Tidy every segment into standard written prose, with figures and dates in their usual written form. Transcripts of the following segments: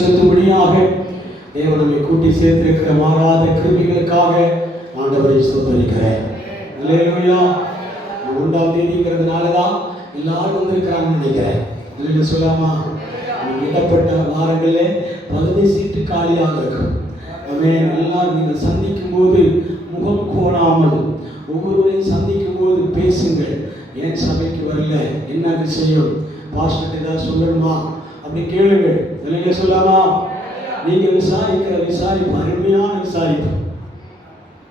செலுத்தும்படியாக தேவன் நம்மை கூட்டி சேர்த்திருக்கிற மாறாத கிருமிகளுக்காக ஆண்டவரை ஸ்தோத்திரிக்கிறேன். அல்லேலூயா. 1ஆம் தேதிங்கிறதுனாலதான் எல்லாரும் வந்திருக்கிறாங்கன்னு நினைக்கிறேன். இல்லைன்னு சொல்லாமா? இடப்பட்ட வாரங்களே பகுதி சீட்டு காலியாக இருக்கும். எல்லாரும் நீங்கள் சந்திக்கும் போது முகம் கோணாமல் ஒவ்வொருவரையும் சந்திக்கும் போது பேசுங்கள். ஏன் சபைக்கு வரல, என்ன விஷயம், பாஸ்டர் ஏதாவது சொல்லணுமா அப்படி கேளுங்கள். இல்லைங்க சொல்லாமா? நீங்க விசாரிக்கிற விசாரிப்பு அருமையான விசாரிப்பு.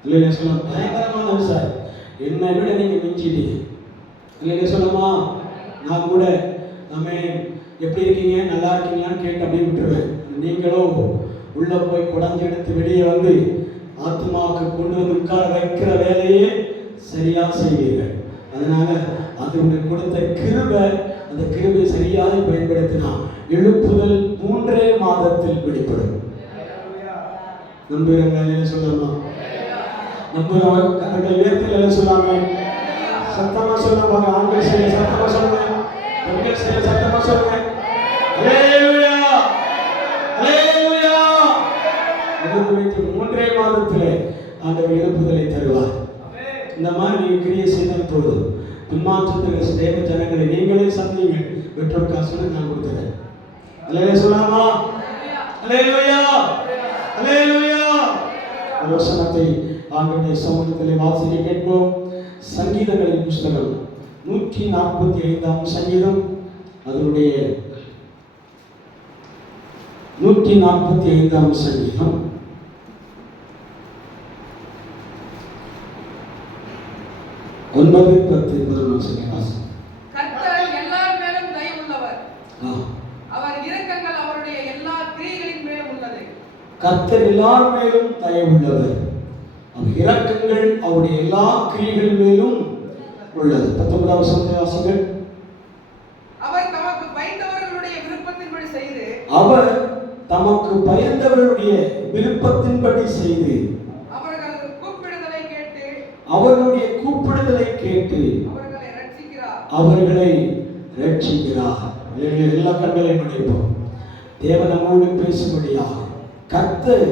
இல்லைங்க சொல்லலாம், பயங்கரமான விசாரிப்பு. என்னை விட நீங்க மிஞ்சிட்டீங்க. இல்லைங்க சொல்லாமா? நான் கூட நம்ம எப்படி இருக்கீங்க, நல்லா இருக்கீங்களான்னு கேட்டு அப்படியே விட்டுருவேன். நீங்களும் உள்ள போய் குடஞ்சு எடுத்து வெளியே வந்து ஆத்மாவுக்கு கொண்டு வந்து உட்கார வைக்கிற வேலையே சரியா செய்வீர்கள். அதனால அது உங்களுக்கு கொடுத்த கிருபை, அந்த கிருபை சரியாக பயன்படுத்தினா எழுப்புதல் 3 மாதத்தில் வெளிப்படும். நம்புகிறவங்க சொல்லலாமா? நம்புகிறவங்க வேர்த்தில் சொல்லாம சத்தமா சொல்லுவாங்க. ஆண்கள் செய்ய சத்தமா சொல்லுங்க, பெண்கள் செய்ய சத்தமா சொல்லுங்க. ஹல்லேலூயா, ஹல்லேலூயா. 3 மாதத்திலே ஆண்டவர் எழுப்புதலை தருவார். இந்த மாதிரி நீங்க கிரியை செய்தால் போதும். பின்மாற்றத்தில் தேவ ஜனங்களை நீங்களே சந்திங்க. பெற்றோர் காசுன்னு நான் கொடுத்துறேன். அல்லேலூயா சொல்லாமா? அல்லேலூயா, அல்லேலூயா. வசனத்தை ஆண்டவருடைய சமூகத்திலே வாசிக்க கேட்போம். சங்கீதங்களின் புஸ்தகம் 145ஆம் சங்கீதம், அதனுடைய 145ஆம் சங்கீதம் 9, 10, 11 வாசி. கர்த்தர் எல்லார் மேலும் தயவுள்ளவர். அவர் இரக்கங்கள் அவருடைய எல்லா கிரியைகளின் மேலும் உள்ளது. கர்த்தர் எல்லார் மேலும் தயவுள்ளவர், அவர் இரக்கங்கள் அவருடைய எல்லா கிரியைகளின் மேலும் உள்ளது. 19ஆம் வசனத்தை வாசிங்கள். அவர் தமக்கு பயந்தவர்களுடைய விருப்பத்தின்படி செய்து, அவர் தமக்கு பயந்தவர்களுடைய விருப்பத்தின்படி செய்து, அவர்களுடைய கூப்பிடுதலை கேட்டு அவர்களை ரட்சிக்கிறார். எல்லா கண்களையும் அடைப்போம். தேவன் நம்மோடு பேசும்படியாக கர்த்தர்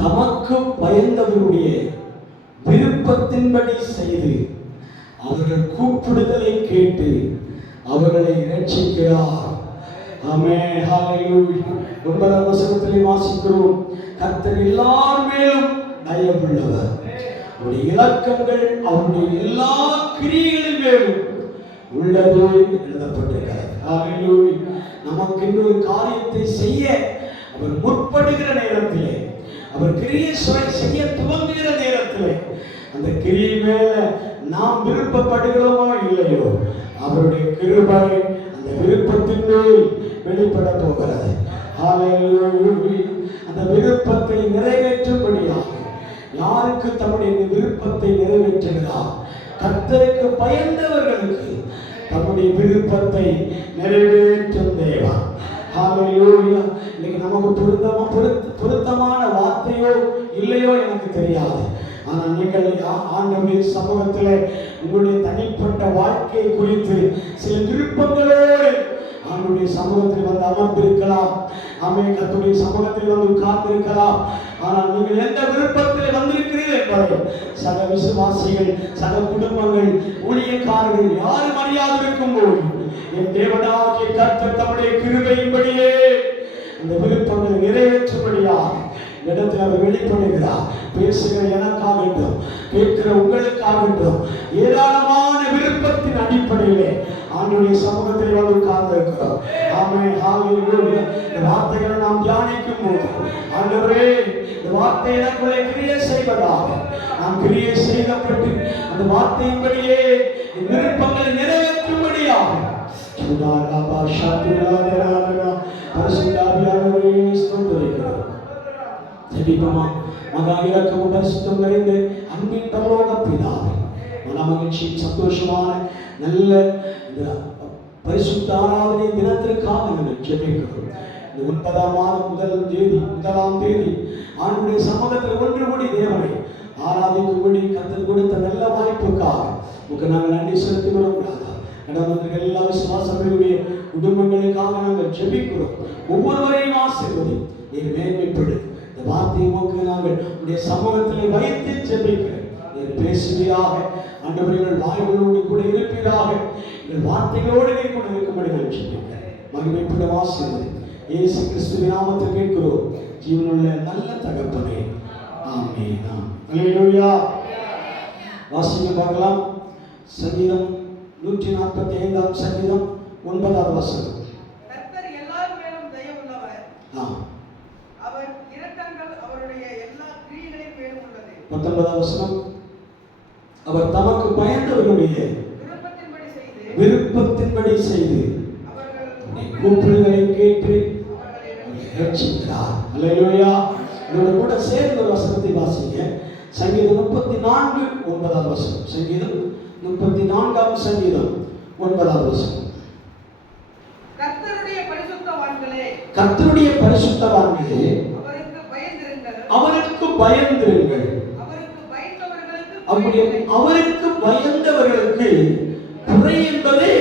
தமக்கு பயந்தவருடைய விருப்பத்தின்படி செய்து அவர்கள் கூப்பிடுதலை கேட்டு அவர்களை ரட்சிக்கிறார். ஆமென், ஹல்லேலூயா. 9ஆம் வசனத்திலே வாசிக்கிறோம். கர்த்தர் எல்லார் மேலும் தயவுள்ளவர், அவருடைய இரக்கங்கள் அவருடைய எல்லா கிரியைகளின் மேலும் உள்ளது எழுதப்பட்டிருக்கிறது. ஹல்லேலூயா. நமக்கு இன்னொரு காரியத்தை செய்ய அவர் முற்படுகிற நேரத்திலே, அவர் கிரியை செய்ய துவங்குகிற நேரத்திலே, அந்த கிரியை மேல நாம் விருப்பப்படுகிறோமோ இல்லையோ, அவருடைய கிருபை அந்த விருப்பத்தின் மேல் வெளிப்பட போகிறது. ஹல்லேலூயா. அந்த விருப்பத்தை நிறைவேற்றும்படியாக யாருக்கு தம்முடைய விருப்பத்தை நிறைவேற்றுகிறார்? கர்த்தருக்கு பயந்தவர்களுக்கு தம்முடைய விருப்பத்தை நிறைவேற்றும் தேவன். ஹல்லேலூயா. இன்னைக்கு நமக்கு பொருத்தமான வார்த்தையோ இல்லையோ எனக்கு தெரியாது. ஆனால் நீங்கள் ஆண்டவருடைய சமூகத்தில் உங்களுடைய தனிப்பட்ட வாழ்க்கை குறித்து சில விருப்பங்களோடு ஆண்டவருடைய சமூகத்தில் வந்து அமர்ந்திருக்கலாம். கர்த்தருடைய சமூகத்தில் வந்து உட்கார்ந்திருக்கலாம். ஆனால் நீங்கள் எந்த விருப்பத்தில் வந்திருக்கிறீர்கள் என்பதை சக விசுவாசிகள், சக குடும்பங்கள், ஊழியக்காரர்கள் யாரும் அறியாது இருக்கும்போது என் தேவனாகிய கர்த்தர் தம்முடைய கிருபையின்படியே அந்த விருப்பங்களை நிறைவேற்றும்படியாக இடத்தில் அவர் வெளிப்படுகிறார். பேசுகிற எனக்காகட்டும், கேட்கிற உங்களுக்காகட்டும், ஏராளமான விருப்பத்தின் அடிப்படையிலே ஆண்டவருடைய சமூகத்தில் வந்து உட்கார்ந்திருக்கிறோம். ஆமென், ஹல்லேலூயா. இந்த வார்த்தைகளை நாம் தியானிக்கும் போது ஆண்டவரே இந்த வார்த்தை எனக்குள்ளே கிரியை செய்வதாக, நாம் கிரியை செய்யப்பட்டு அந்த வார்த்தையின்படியே விருப்பங்களை நிறைவேற்றும்படியாக அன்பின் பரலோக பிதாவே, மனமகிழ்ச்சியின் சந்தோஷமான நல்ல பரிசுத்த ஆராதனை தினத்திற்காக நாங்கள் ஜெபிக்கிறோம். இந்த 9ஆம் மாதம் 1ஆம் தேதி ஆண்டுடைய சமூகத்தில் ஒன்று கூடி தேவனை ஆராதிக்கும்படி கர்த்தர் கொடுத்த நல்ல வாய்ப்புக்காக நாங்கள் நன்றி செலுத்திவிடக்கூடாது. நடந்த எல்லா விசுவாசங்களுடைய குடும்பங்களுக்காக நாங்கள் ஜெபிக்கிறோம். ஒவ்வொருவரையும் ஆசீர்வதி, நீர் மேன்மைப்படு. இந்த வார்த்தையை உமக்கு நாங்கள் உடைய சமூகத்திலே வைத்து ஜெபிக்கிறேன். நீர் பேசுவீராக ஆண்டவரே, எங்கள் வாய்களோடு கூட இருப்பீராக. எங்கள் வார்த்தைகளோடு நீர் கூட இருக்கும்படி நான் ஜெபிக்கிறேன். மகிமைப்படும் ஆசீர்வதி இயேசு கிறிஸ்துவின் நாமத்தில் கேட்கிறோம் ஜீவனுள்ள நல்ல தகப்பனே, ஆமென். அல்லேலூயா. வாசிக்க பார்க்கலாம். சங்கீதம் 145 சங்கீதம் 9வது வசனம். கர்த்தர் எல்லார் மேலும் தயவுள்ளவர், அவர் இரக்கங்கள் அவருடைய எல்லா கிரியைகளின் மேலும் உள்ளது. 19வது வசனம். அவர் தமக்கு பயந்தவர்களுடைய விருப்பத்தின்படி செய்து கூப்பிடுதலை கேட்டு ரட்சிக்கிறார். அல்லேலூயா. இதோட கூட சேர்ந்த வசனத்தை வாசிங்க. சங்கீதம் 34 9வது வசனம். சங்கீதம் 34 சங்கீதம் 9வது வசனம். கர்த்தருடைய பரிசுத்தவான்களே, கர்த்தருடைய பரிசுத்தவான்களே, அவருக்கு பயந்திருங்கள். அவருக்கு பயந்தவர்களுக்கு குறை என்பதே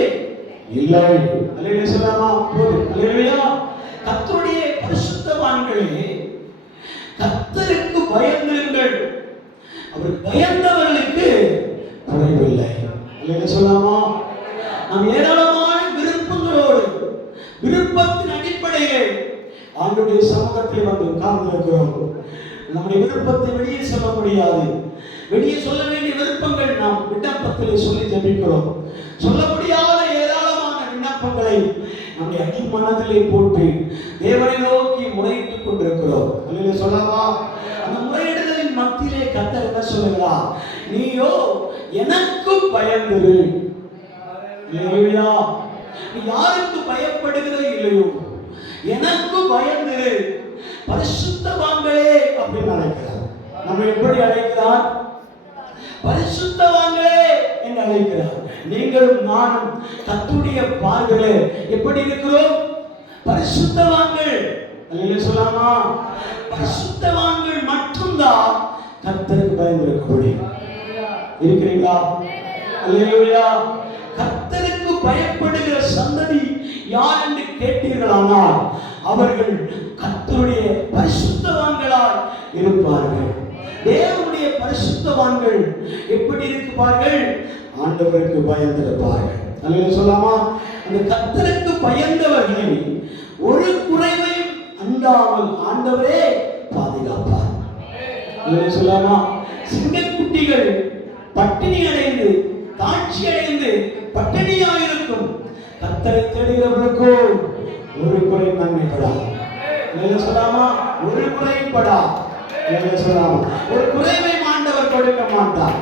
இல்லை. அல்லேலூயா சொல்லலாமா? போதும். அல்லேலூயா. கர்த்தருடைய பரிசுத்தவான்களே, கர்த்தருக்கு பயந்திருங்கள். அவர் பயந்தவர்களுக்கு குறைவில்லை. அல்லேலூயா சொல்லலாமா? நாம் ஏராளமான விருப்பங்களோடு விருப்பத்தின் அடிப்படையிலே ஆண்டவருடைய சமூகத்தில் வந்து உட்கார்ந்திருக்கிறோம். நம்முடைய விருப்பத்தை வெளியே சொல்ல முடியாது. வெளியே சொல்ல வேண்டிய விருப்பங்கள் நாம் விண்ணப்பத்திலே சொல்லி ஜெபிக்கிறோம். சொல்ல முடியாத ஏராளமான விண்ணப்பங்களை நம்முடைய அடிமனதிலே போட்டு தேவனை நோக்கி முறையிட்டுக் கொண்டிருக்கிறோம். அல்லேலூயா சொல்லலாமா? அந்த முறையிடுதலின் மத்தியிலே கர்த்தர் என்ன சொல்லுகிறார்? நீயோ எனக்கு பயந்திரு. அல்லேலூயா. நீ யாருக்கு பயப்படுகிறதோ இல்லையோ, எனக்கு பயந்திரு. பரிசுத்தவான்களே அப்படின்னு அழைக்கிறார். நம்ம எப்படி அழைக்கிறார்? பரிசுத்தவான்களே என்று அழைக்கிறார். நீங்களும் நானும் கர்த்தருடைய பார்வையிலே எப்படி இருக்கிறோம்? பரிசுத்தவான்கள். அல்லேலூயா சொல்லலாமா? பரிசுத்தவான்கள் மட்டும்தான் கர்த்தருக்கு பயந்திருக்க முடியும். இருக்கிறீங்களா? அல்லேலூயா. கர்த்தருக்கு பயப்படுகிற சந்ததி யார் என்று கேட்டீர்களானால் அவர்கள் கர்த்தருடைய பரிசுத்தவான்களாய் இருப்பார்கள். தேவனுடைய பரிசுத்தவான்கள் எப்படி இருப்பார்கள்? ஆண்டவருக்கு பயந்திருப்பார்கள். அல்லேலூயா சொல்லலாமா? அந்த கர்த்தருக்கு பயந்தவர்களை ஒரு குறைவையும் அண்டாமல் ஆண்டவரே பாதுகாப்பார். அல்லேலூயா சொல்லலாமா? சிங்கக்குட்டிகள் பட்டினி அடைந்து தாட்சி அடைந்து பட்டினியாயிருக்கும். கர்த்தரை தேடுகிறவர்களுக்கோ ஒரு குறை நன்மைப்படாது. அல்லேலூயா சொல்லலாமா? ஒரு குறைப்படா. அல்லேலூயா சொல்லலாமா? ஒரு குறைவை ஆண்டவர் கொடுக்க மாட்டார்.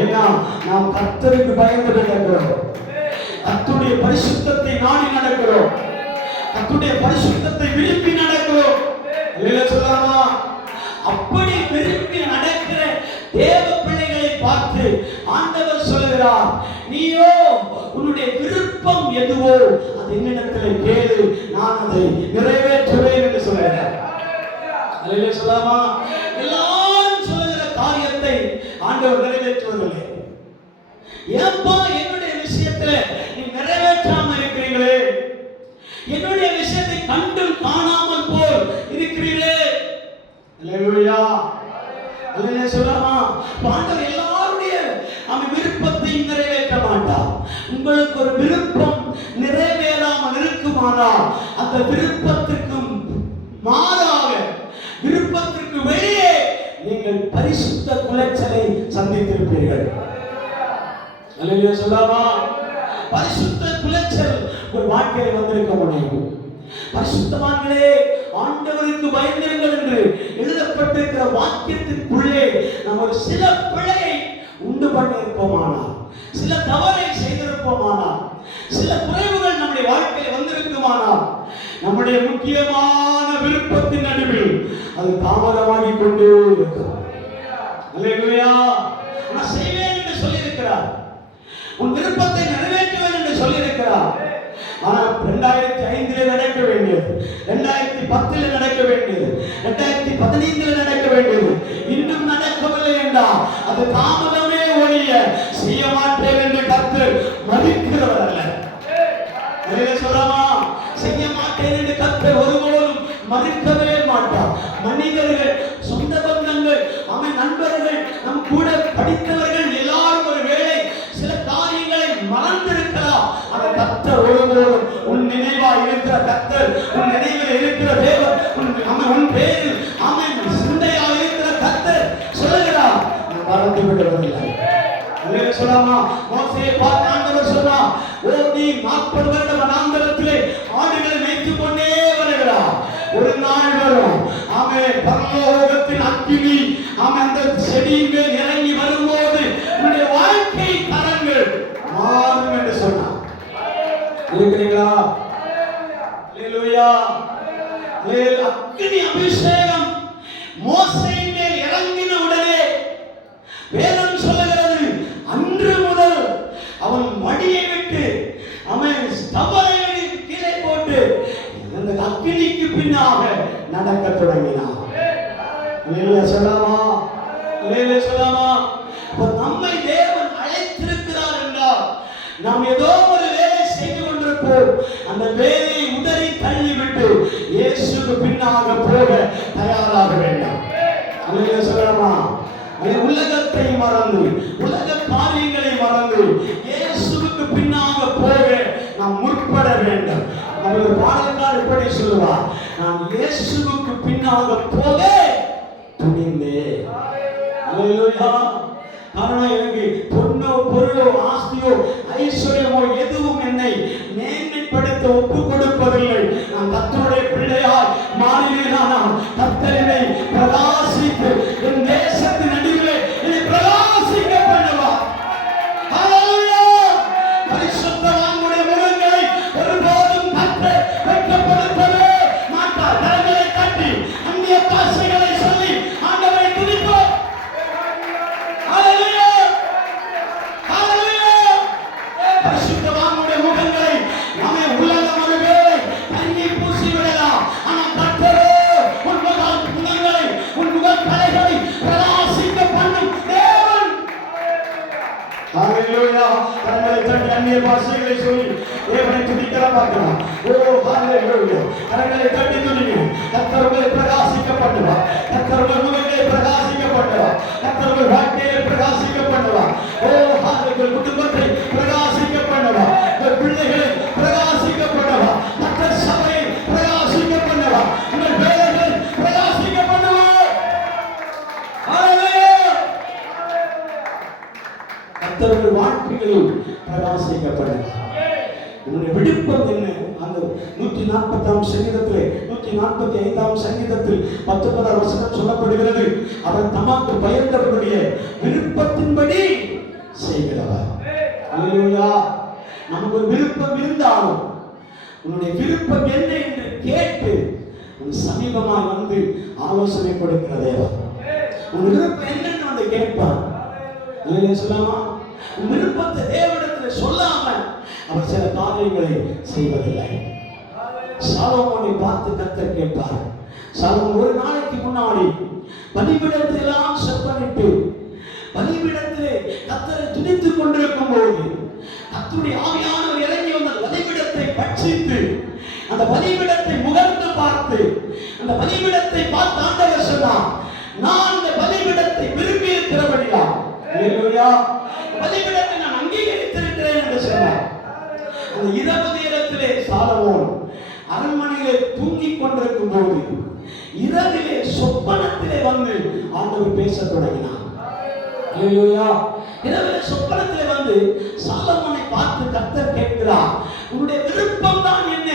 ஏன்னா நாம் கர்த்தருக்கு பயந்து நடக்கிறோம். கர்த்தருடைய பரிசுத்தத்தை நாடி நடக்கிறோம். கர்த்தருடைய பரிசுத்தத்தை விரும்பி நடக்கிறோம். அல்லேலூயா சொல்லலாமா? அப்படி விரும்பி நடக்கிற தேவ பிள்ளைகளை பார்த்து ஆண்டவர் சொல்கிறார், நீயோ உன்னுடைய விருப்பம் எதுவோ அது என்னிடத்தில் கேளு, நான் அதை நிறைவேற்றுவேன் என்று சொல்கிறார். அல்லேலூயா சொல்லலாமா? எல்லாரும் சொல்லுகிற காரியத்தை ஆண்டவர் நிறைவேற்றுவதில்லை. ஏப்பா என்னுடைய விஷயத்துல நீ நிறைவேற்றாம இருக்கிறீங்களே, என்னுடைய விஷயத்தை கண்டும் காணாமல் போல் இருக்கிறீர்களே. அல்லேலூயா. அல்லேலூயா சொல்லலாமா? ஆண்டவர் எல்லாருடைய அவன் விருப்பத்தை நிறைவேற்ற மாட்டார். உங்களுக்கு ஒரு விருப்பம் நிறைவேறாமல் இருக்குமானால் அந்த விருப்பத்திற்கும் மாறாக விருப்பத்திற்கு வெளியே நீங்கள் பரிசுத்த குலைச்சலை சந்தித்திருப்பீர்கள். அல்லேலூயா சொல்லலாமா? பரிசுத்த குலைச்சல் ஒரு வாழ்க்கையில் வந்திருக்க முடியும். பரிசுத்தவான்களே, ஆண்டவருக்கு பயந்திருங்கள் என்று எழுதப்பட்டிருக்கிற வாக்கியத்திற்குள்ளே நாம் ஒரு சில பிழையை உண்டு பண்ணியிருப்போமானால், சில தவறை செய்திருப்போமானால், சில குறைவுகள் நம்முடைய வாழ்க்கையில் வந்திருக்குமானால், நம்முடைய முக்கியமான விருப்பத்தின் நடுவில் அது தாமதமாகி கொண்டே இருக்கும். அல்லேலூயா. நான் செய்வேன் என்று சொல்லியிருக்கிறார். உன் விருப்பத்தை நிறைவேற்றுவேன் என்று சொல்லியிருக்கிறார். ஆனால் 2005 நடக்க வேண்டியது, 2010 நடக்க வேண்டியது, 2015 நடக்க வேண்டியது இன்னும் நடக்கவில்லை என்றால் அது தாமதமே ஒழிய செய்ய மாட்டேன் என்று கர்த்தர் மதிக்கிறவர் அல்ல. சொல்லலாமா? மறுக்கவே மாட்டார். மனிதர்கள், சொந்த பந்தங்கள், அவன் நண்பர்கள், நம் கூட படித்தவர்கள் எல்லாரும் ஒரு வேளை சில காரியங்களை மறந்திருக்கலாம். அந்த கர்த்தர் ஒருபோதும் உன் நினைவா இருக்கிற கர்த்தர், உன் நினைவில் இருக்கிற தேவன், உன் பேரில் அவன் சிந்தையா இருக்கிற கர்த்தர் சொல்லுகிறார், நான் மறந்து விடுவதில்லை. சொல்லாமா? மோசேயை பார்த்து ஆண்டவர் சொன்னார், ஓ நீ 40 வருடம் வனாந்தரத்திலே ஆடுகளை மேய்த்துக் கொண்டே வருகிறார். ஒரு நாள் வரும், அவன் பரலோகத்தின் அக்கினி அவன் அந்த செடியின் மேல் இறங்கி வரும்போது உன்னுடைய வாழ்க்கை தரங்கள் மாறும் என்று சொன்னார். இருக்கிறீங்களா? அல்லேலூயா. அக்கினி அபிஷேகம் மோசேயின் மேல் இறங்கின உடனே வேதம் சொல்லுகிறது, அன்று முதல் அவன் மடியை விட்டு அவன் ஸ்தபரை கீழே போட்டு அந்த அக்கினிக்கு பின்னாக நடக்க தொடங்கினான். சொல்லாமா? சொல்லாமா? நம்மை தேவன் அழைத்திருக்கிறார் என்றால் நாம் ஏதோ ஒரு வேலை செய்து கொண்டிருப்போம். அந்த வேலையை உதறி தள்ளிவிட்டு இயேசுக்கு பின்னாக போக தயாராக வேண்டும். சொல்லலாமா? உலகத்தை மறந்து, உலக காரியங்களை மறந்து இயேசுவுக்கு பின்னாக போக நாம் முற்பட வேண்டும். ஒரு பாடல்காரர் எப்படி சொல்லுவார், நான் இயேசுவுக்கு பின்னாக போக துணிந்தேன். அல்லேலூயா. காரணம், எனக்கு பொண்ணோ பொருளோ ஆஸ்தியோ ஐஸ்வர்யமோ எதுவும் என்னை மேன்மைப்படுத்த ஒப்பு கொடுப்பதில்லை. நான் கர்த்தருடைய பிள்ளையாய் மாறினேன். கர்த்தரை பிரகாசித்து என் தேசத்தின் நடுவிலே என்னை பிரகாசிக்க பண்ணுவார். ஹல்லேலூயா. பரிசுத்தவான்களுடைய முகங்களை ஒருபோதும் கர்த்தர் வெட்கப்படுத்தவே மாட்டார். கரங்களை தட்டி அந்நிய பாஷைகளை சொல்லி ஆண்டவரை துதிப்போம். ஹல்லேலூயா. ஹல்லேலூயா. பரிசுத்தவான்களுடைய முகங்களை நாமே உலகம் ஒருவேளை கண்ணி பூசி விடலாம். ஆனால் கர்த்தரோ உன் முகங்களை, உன் முகக்கலைகளை பிரகாசிக்க பண்ணும் தேவன். ஹல்லேலூயா. கரங்களை தட்டி அந்நிய பாஷைகளை சொல்லி தேவனை துதிக்கிற பார்க்கலாம். ஓ ஹல்லேலூயா. கரங்களை தட்டி துதிங்க. கர்த்தர் உங்களை பிரகாசிக்க பண்ணுவார். கர்த்தர் உங்கள் முகங்களை பிரகாசிக்க பண்ணுவார். கர்த்தர் உங்கள் வாழ்க்கையை பிரகாசிக்க பண்ணுவார். ஓ ஹல்லேலூயா. குடும்பத்தை பிரகாசிக்க பண்ணுவார். உங்கள் பிள்ளைகளை பிரகாசிக்க பண்ணுவார். கர்த்தர் சபையை பிரகாசிக்க பண்ணுவார். உங்கள் வேலைகளை பிரகாசிக்க பண்ணுவார். ஹல்லேலூயா. கர்த்தர் உங்கள் வாழ்க்கைகளில் பிரகாசிக்க பண்ணுவார். உங்களுடைய விருப்பம் என்ன? அந்த 140ஆம் சங்கீதத்திலே 145ஆம் சங்கீதத்தில் 19ஆம் வசனம் சொல்லப்படுகிறது, அவர் தமக்கு பயந்தவருடைய விருப்பத்தின்படி செய்கிறவர். அல்லேலூயா. நமக்கு ஒரு விருப்பம் இருந்தாலும் உன்னுடைய விருப்பம் என்ன என்று கேட்டு உன் சமீபமாய் வந்து ஆலோசனை கொடுக்கிற தேவன். உன் விருப்பம் என்னன்னு வந்து கேட்பார். அல்லேலூயா. சொல்லாமா? உன் விருப்பத்தை தேவனிடத்தில் சொல்லாம அவர் சில காரியங்களை செய்வதில்லை. சாலோமோனை பார்த்து கர்த்தர் கேட்பார். சாலோமோன் ஒரு நாளைக்கு முன்னாடி பலிபீடத்தை எல்லாம் செப்பனிட்டு பலிபீடத்திலே கர்த்தரை துதித்துக் கொண்டிருக்கும் போது கர்த்தருடைய ஆவியானவர் இறங்கி வந்த பலிபீடத்தை பட்சித்து அந்த பலிபீடத்தை முகர்ந்து பார்த்து அந்த பலிபீடத்தை பார்த்து ஆண்டவர் சொன்னார், நான் இந்த பலிபீடத்தை விரும்பி இருக்கிறபடியால் பலிபீடத்தை நான் அங்கீகரித்திருக்கிறேன் என்று சொன்னார். அந்த இரவு நேரத்திலே சாலமோன் அரண்மனையிலே தூங்கிக் கொண்டிருக்கும் போது இரவிலே சொப்பனத்திலே வந்து ஆண்டவர் பேசத் தொடங்கினார். அல்லேலூயா. இரவிலே சொப்பனத்திலே வந்து சாலமோனை பார்த்து கர்த்தர் கேட்கிறார், உன்னுடைய விருப்பம் தான் என்ன?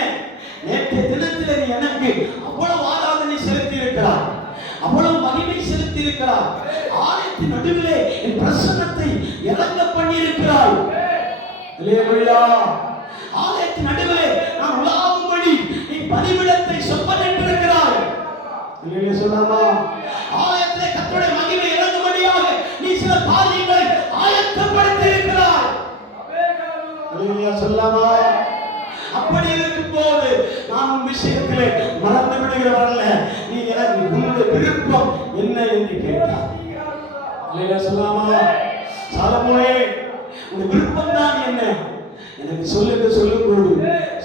நேற்றைய தினத்திலே நீ எனக்கு அவ்வளவு ஆராதனை செலுத்தி இருக்கிறார், அவ்வளவு மகிமை செலுத்தி இருக்கிறார், ஆலயத்தின் நடுவிலே என் பிரசன்னத்தை இறங்க பண்ணி இருக்கிறாய். அல்லேலூயா. ஆலயத்தின் நடுவிலே நான் உலாவும்படி நீ பலிபீடத்தை சொப்பனிட்டிருக்கிறாய். அல்லேலூயா. சொல்லாமா? ஆலயத்திலே கர்த்தருடைய மகிமை இறங்கும்படியாக நீ சில காரியங்களை ஆயத்தப்படுத்தி இருக்கிறாய். அல்லேலூயா. சொல்லாமா? அப்படி இருக்கும் போது நான் உன் விஷயத்திலே மறந்து விடுகிறவரல்ல. நீ எனக்கு உன்னுடைய விருப்பம் என்ன என்று கேட்டார். அல்லேலூயா. சொல்லாமா? சாலமோனே, உன் விருப்பம் தான் என்ன எனக்கு சொல்லுங்க சொல்லும்போது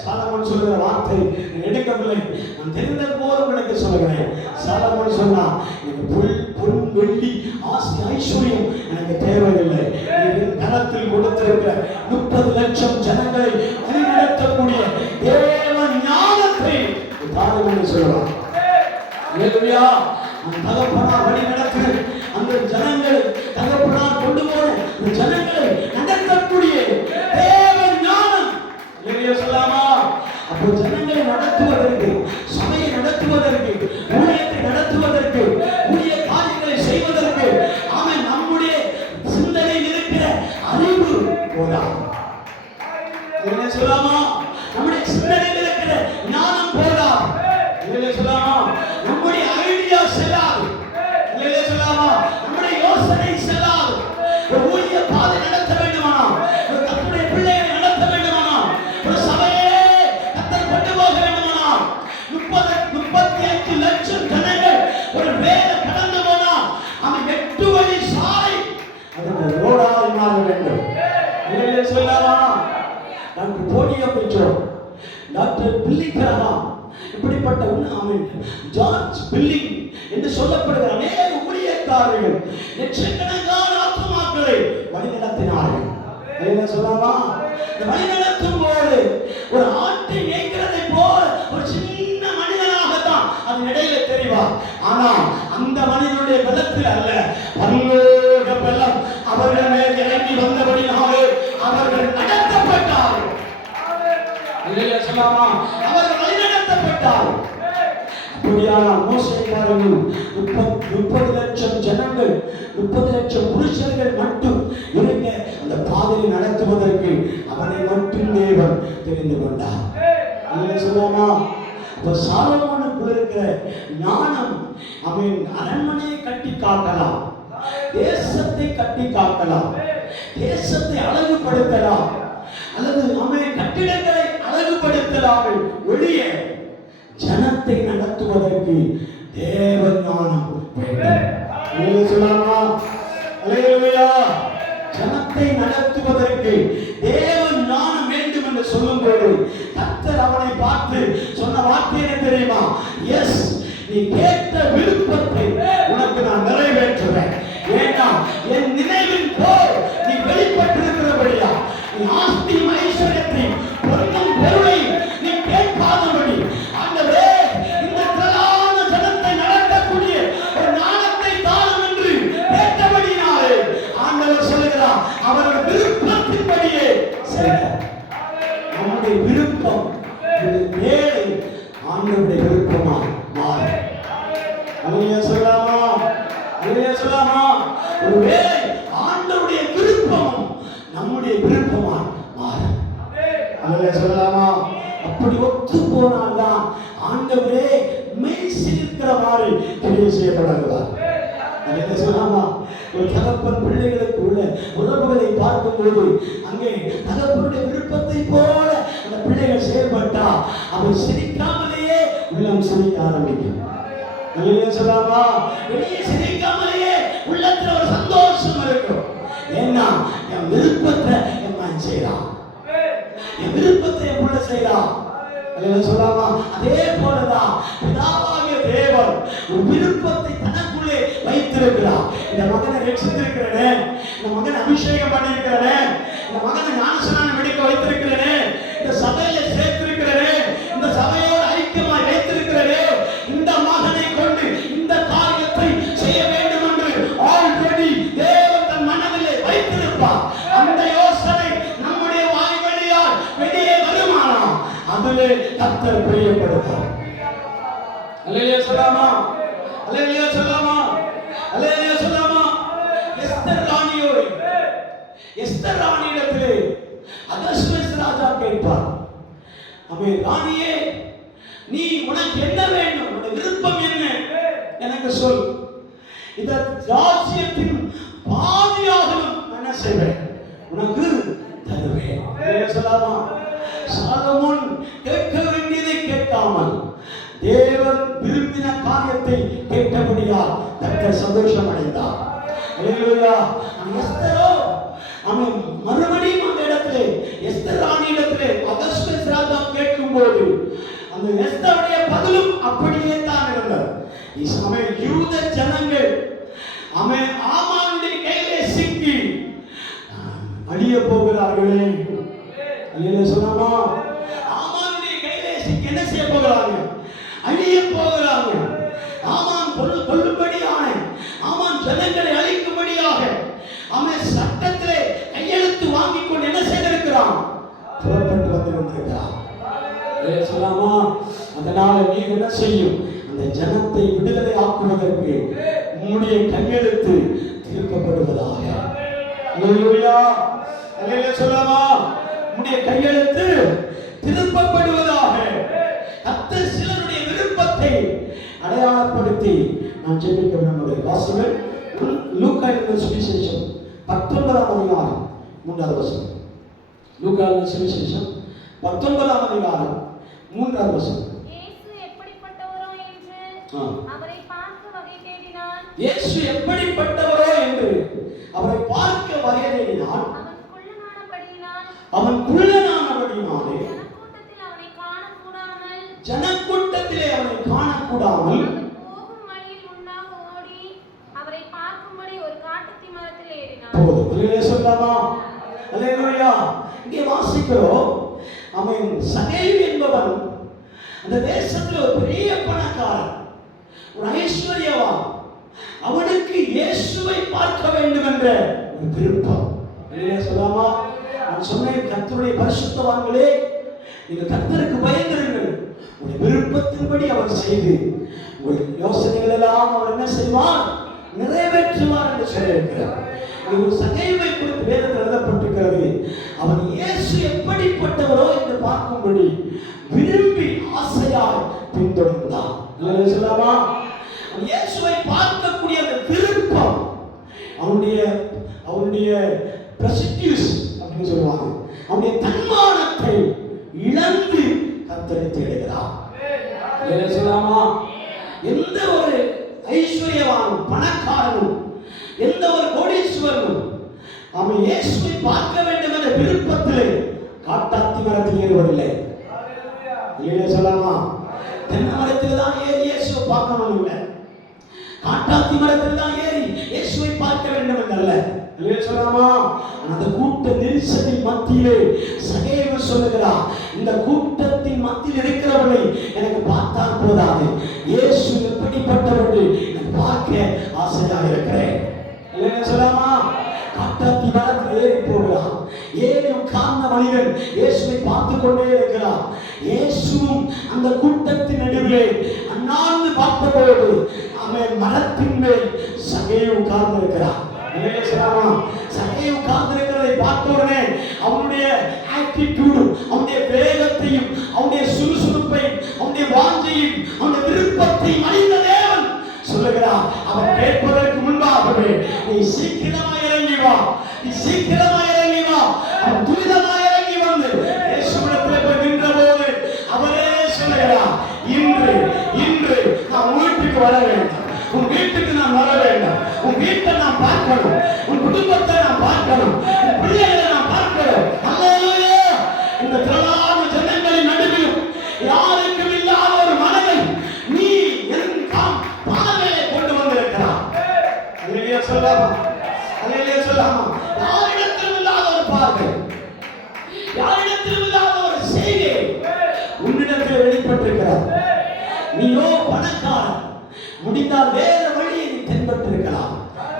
சாலமோன் சொல்லுகிற வார்த்தை எடுக்கவில்லை, நான் தெரிந்தது போல உங்களுக்கு சொல்லுகிறேன். சாலமோன் சொன்னா, எனக்கு பொன் வெள்ளி ஆஸ்தி ஐஸ்வர்யம் எனக்கு தேவையில்லை, என் கரத்தில் கொடுத்திருக்கிற 30 லட்சம் ஜனங்களை வழிநடத்தக்கூடிய தேவ ஞானத்தை தாருங்கள் சொல்லுவான். அல்லேலூயா. அந்த தகப்பனா வழி நடத்துகிற அந்த ஜனங்களை, தகப்பனா கொண்டு போன அந்த ஜனங்களை நடத்தக்கூடிய தேவ ஞானம். அல்லேலூயா சொல்லாமா? அப்போ ஜனங்களை நடத்துவதற்கு, சபையை நடத்துவதற்கு, ஊழியத்தை நடத்துவதற்கு, ஊழிய காரியங்களை செய்வதற்கு அவன் நம்முடைய சிந்தனையில் இருக்கிற அறிவு போதாது. என்ன சொல்லாமா? நம்முடைய சிந்தனையில் இருக்கிற ஞானம் போதாது. என்ன சொல்லாமா? நம்முடைய ஐடியா செல்லாது. என்ன சொல்லாமா? நம்முடைய யோசனை செல்லாது. ஒரு ஊழிய பாதை நடத்த வேண்டுமானா, ஒரு கர்த்தருடைய பிள்ளைகளை நடத்த வேண்டுமானா, ஒரு சபையை கர்த்தர் கொண்டு போக வேண்டுமானா, 35 லட்சம் ஜனங்கள் ஒரு வேலை கடந்து போனா அவன் 8 வழி சாலை அதற்கு ரோடாக மாற வேண்டும். என்ன சொல்லாமா? டாக்டர் போடியா பெற்றோர், டாக்டர் பில்லிகிராம், இப்படிப்பட்ட ஜார்ஜ் பில்லிங் என்று சொல்லப்படுகிற அநேக ஊழியக்காரர்கள் லட்சக்கணக்கான ஆத்துமாக்களை வழிநடத்தினார்கள். என்ன சொல்லாமா? வழிநடத்தும் போது ஒரு ஆட்டை மேய்க்கிறதை போல ஒரு சின்ன மனிதனாகத்தான் அது இடையில தெரிவார். ஆனா அந்த மனிதனுடைய பலத்தில் அல்ல, பரலோக பலம் அவர்கள் மேல் இறங்கி வந்தபடினாலே அவர்கள் நடத்தப்பட்டார்கள். அல்லேலூயா சொல்லாமா? அவர்கள் வழிநடத்தப்பட்டார்கள். அப்படியான மோசைக்காரர்கள் 30 லட்சம் ஜனங்கள், 30 லட்சம் புருஷர்கள் மட்டும் இருக்க அந்த பாதையை நடத்துவதற்கு அவனை மட்டும் தேவன் தெரிந்து கொண்டார். அல்லேலூயா சொல்லாமா? இப்போ சாலமோனுக்கு இருக்கிற ஞானம், அவன் அரண்மனையை கட்டி காக்கலாம், தேசத்தை கட்டி காக்கலாம், தேசத்தை அழகுபடுத்தலாம், அல்லது அவன் கட்டிடங்களை அழகுபடுத்தலாம். ஒழிய ஜனத்தை நடத்துவதற்கு தேவ ஞானம் வேண்டும். சொல்லாமா? அல்லேலூயா. ஜனத்தை நடத்துவதற்கு தேவ ஞானம் வேண்டும் என்று சொல்லும்போது கர்த்தர் அவனை பார்த்து சொன்ன வார்த்தை என்ன தெரியுமா? எஸ், நீ கேட்ட விருப்பத்தை உனக்கு நான் நிறைவேற்றுவேன். ஏன்னா என் நினைவின் போல் நீ வெளிப்பட்டிருக்கிறபடியா, நீ ஆஸ்தியும் ஐஸ்வர்யத்தையும் பொருளும் பொருளையும் நீ கேட்காதபடி ஆண்டவரே இந்த திரளான ஜனத்தை நடத்தக்கூடிய ஒரு ஞானத்தை தாரும் என்று கேட்டபடினாலே ஆண்டவர் சொல்லுகிறார், அவர்கள் விருப்பத்தின்படியே செய்தார். நம்முடைய விருப்பம் வேலை ஆண்டவருடைய விருப்பமா மாறும். அல்லேலூயா சொல்லாமா? அல்லேலூயா சொல்லாமா? ஒரு வேலை ஆண்டவருடைய விருப்பமும் நம்முடைய விருப்பமா மாறும். அல்லேலூயா சொல்லலாமா? அப்படி ஒத்து போனால்தான் ஆண்டவரே மெய் சிலிர்க்கிற மாதிரி தெரிய செய்யப்படுகிறார். அல்லேலூயா சொல்லலாமா? ஒரு தகப்பன் பிள்ளைகளுக்கு உள்ள உறவுகளை பார்க்கும்போது அங்கே தகப்பனுடைய விருப்பத்தை போல அந்த பிள்ளைகள் செயல்பட்டா அவன் சிரிக்காமலேயே உள்ளம் சிரிக்க ஆரம்பிக்கும். அல்லேலூயா சொல்லலாமா? வெளியே சிரிக்காமலேயே உள்ளத்துல ஒரு சந்தோஷம் இருக்கும். ஏன்னா என் விருப்பத்தை என் மகன் செய்யறான், என் விருப்பத்தை என் பிள்ளை செய்யறான். அல்லேலூயா சொல்லலாமா? அதே போலதான் பிதாவாகிய தேவன் ஒரு விருப்பத்தை தனக்குள்ளே வைத்திருக்கிறார். இந்த மகனை ரட்சித்திருக்கிறேனே, இந்த மகனை அபிஷேகம் பண்ணியிருக்கிறேனே, இந்த மகனை ஞானஸ்நானம் எடுக்க வைத்திருக்கிறேனே, இந்த சபையில சேர்த்திருக்கிறேனே, இந்த சபையோடு ஐக்கியமாய் வைத்திருக்கிறேனே, இந்த மகனை கொண்டு இந்த காரியத்தை செய்ய வேண்டும் என்று ஆல்ரெடி தேவன் தன் மனதிலே வைத்திருப்பார். அந்த யோசனை நம்முடைய வாய் வழியால் வெளியே வருமானா அதிலே கர்த்தர் பிரியப்படுவார். அல்லேலூயா சொல்லாமா? அல்லேலூயா சொல்லாமா? அல்லேலூயா சொல்லாமா? எஸ்தர் ராணியிடத்திலே அகஸ்வேஸ் ராஜா கேட்பார், அவன் ராணியே, நீ உனக்கு என்ன வேண்டும், உன்னுடைய விருப்பம் என்ன, எனக்கு சொல், இந்த ராஜ்யத்தின் பாதியாகவும் என்ன செய்வேன், உனக்கு தருவேன். சொல்லாமா? சாலமோன் கேட்க வேண்டியதை கேட்காமல் தேவன் விரும்பின காரியத்தை கேட்டபடியால் கர்த்தர் சந்தோஷம் அடைந்தார். அல்லேலூயா. எஸ்தரோ அவன் மறுபடியும் அந்த ராஜாவிடத்திலே, எஸ்தர் ராணியிடத்திலே அகஸ்டஸ் ராஜா கேட்கும்போது அந்த எஸ்தருடைய பதிலும் அப்படியே தான் இருந்தது. இஸ்ரவேல் யூத ஜனங்கள் ஆமானுடைய கையிலே சிக்கி அழிய போகிறார்களே. அல்லேலூயா சொல்லாமா? ஆமானுடைய கையிலே சிக்கி என்ன செய்ய போகிறாங்க? அழிய போகிறாங்க. ஆமான் கொல்லும்படியான, ஆமான் ஜனங்களை அழிக்கும்படியாக அவன் சட்டத்திலே கையெழுத்து வாங்கிக் கொண்டு என்ன செய்திருக்கிறான்? புறப்பட்டு வந்திருக்கிறான். சொல்லாமா? அதனால நீ என்ன செய்யும்? அந்த ஜனத்தை விடுதலை ஆக்குவதற்கு உம்முடைய கையெழுத்து திருப்பப்படுவதாக. அல்லேலூயா, அல்லேலூயா சொல்லாமா? உம்முடைய கையெழுத்து திருப்பப்படுவதாக. கர்த்தர் சிலருடைய விருப்பத்தை அடையாளப்படுத்தி நான் ஜெபிக்க விரும்புகிறேன். வாசிங்கள் லூக்கா எழுதின சுவிசேஷம் 19ஆம் அதிகாரம் 3வது வசனம். லூக்கா எழுதின சுவிசேஷம் 19ஆம் அதிகாரம் 3வது வசனம். இயேசு எப்படிப்பட்டவரோ என்று அவரை பார்க்க வகை தேடினான். இயேசு எப்படிப்பட்டவரோ என்று அவரை பார்க்க வகை தேடினான். அவன் குள்ளனானபடியினாலே ஜனக்கூட்டத்திலே அவனை காணக்கூடாமல் போகும் வழியில் முன்னாக ஓடி அவரை பார்க்கும்படி ஒரு காட்டுத்தி மரத்தில் ஏறினான். போதும். அல்லேலூயா சொல்லாமா? அல்லேலூயா. இங்கே வாசிக்கிறோம், அவன் சகேயு என்பவன் அந்த தேசத்தில் ஒரு பெரிய பணக்காரன், ஒரு ஐஸ்வர்யவான். அவனுக்கு இயேசுவை பார்க்க வேண்டும் என்ற ஒரு விருப்பம். அல்லேலூயா சொல்லாமா? நான் சொன்னேன், கர்த்தருடைய பரிசுத்தவான்களே, நீங்கள் கர்த்தருக்கு பயந்திருங்கள். உங்கள் விருப்பத்தின்படி அவர் செய்து உங்கள் யோசனைகள் எல்லாம் அவர் என்ன செய்வார்? நிறைவேற்றுவார் என்று சொல்லியிருக்கிறார். இது ஒரு சகைவை குறித்து வேதத்தில் எழுதப்பட்டிருக்கிறது. அவன் இயேசு எப்படிப்பட்டவரோ என்று பார்க்கும்படி விரும்பி ஆசையாய் பின்தொடர்ந்தான். சொல்லலாமா? இயேசுவை பார்க்கக்கூடிய அந்த விருப்பம் அவனுடைய பிரசிடியூஸ் அப்படின்னு சொல்லுவாங்க, அவனுடைய தன்மானத்தை இழந்து கர்த்தரை தேடுகிறான். சொல்லலாமா? எந்த ஒரு ஐஸ்வர்யவானும் பணக்காரனும் எந்த ஒரு கோடீஸ்வரனும் அவன் இயேசுவை பார்க்க வேண்டும் என்ற விருப்பத்திலே காட்டாத்தி மரத்தில் ஏறுவதில்லை. சொல்லலாமா? தென்னை மரத்தில் தான் ஏறி இயேசுவை பார்க்கணும் இல்லை, காட்டாத்தி மரத்தில் தான் ஏறி இயேசுவை பார்க்க வேண்டும் என்றல்ல. சொல்லலாமா? அந்த கூட்ட நெரிசலின் மத்தியிலே சகேயு சொல்லுகிறார், இந்த கூட்டத்தின் மத்தியில் இருக்கிறவர்களை எனக்கு பார்த்தால் போதாது, இயேசு எப்படிப்பட்டவர்கள் எனக்கு பார்க்க ஆசையாக இருக்கிறேன். சொல்லலாமா? காட்டாத்தி மரத்தில் ஏறி போகிறான். ஏறி உட்கார்ந்த மனிதன் இயேசுவை பார்த்து கொண்டே இருக்கிறான். இயேசுவும் அந்த கூட்டத்தின் நடுவிலே அண்ணாந்து பார்த்தபோது அவன் மரத்தின் மேல் சகேயு உட்கார்ந்து இருக்கிறான். சகையை உட்கார்ந்திருக்கிறதை பார்த்த உடனே அவனுடைய ஆட்டிடியூடும் அவனுடைய வேகத்தையும் அவனுடைய சுறுசுறுப்பையும் அவனுடைய வாஞ்சையும் அவனுடைய விருப்பத்தையும் அறிந்த தேவன் சொல்லுகிறார், அவன் கேட்பதற்கு முன்பாகவே நீ சீக்கிரமா இறங்கி வா, நீ சீக்கிரமா இறங்கி வா. அவன் துரிதமா இறங்கி வந்து இயேசுவிடத்தில் போய் நின்ற போது அவரே சொல்லுகிறார், இன்று நான் வீட்டுக்கு வர வேண்டும், உன் வீட்டுக்கு நான் வர வேண்டும், உன் வீட்டை நான் பார்க்கணும், உன் குடும்பத்தை நான் பார்க்கணும், உன் பிள்ளைகளை நான் பார்க்கணும். அல்லேலூயா! இந்த திரளான ஜனங்களின் நடுவில் யாருக்கும் இல்லாத ஒரு மனதை நீ என் பார்வையை கொண்டு வந்திருக்கிறார். அல்லேலூயா சொல்லாமா? அல்லேலூயா சொல்லாமா? யாரிடத்திலும் இல்லாத ஒரு பார்வை, யாரிடத்திலும் இல்லாத ஒரு செய்தி உன்னிடத்தில் வெளிப்பட்டிருக்கிறார். நீயோ பணக்காரன், முடிந்தால் வேற வழியை நீ தென்பட்டிருக்கலாம்.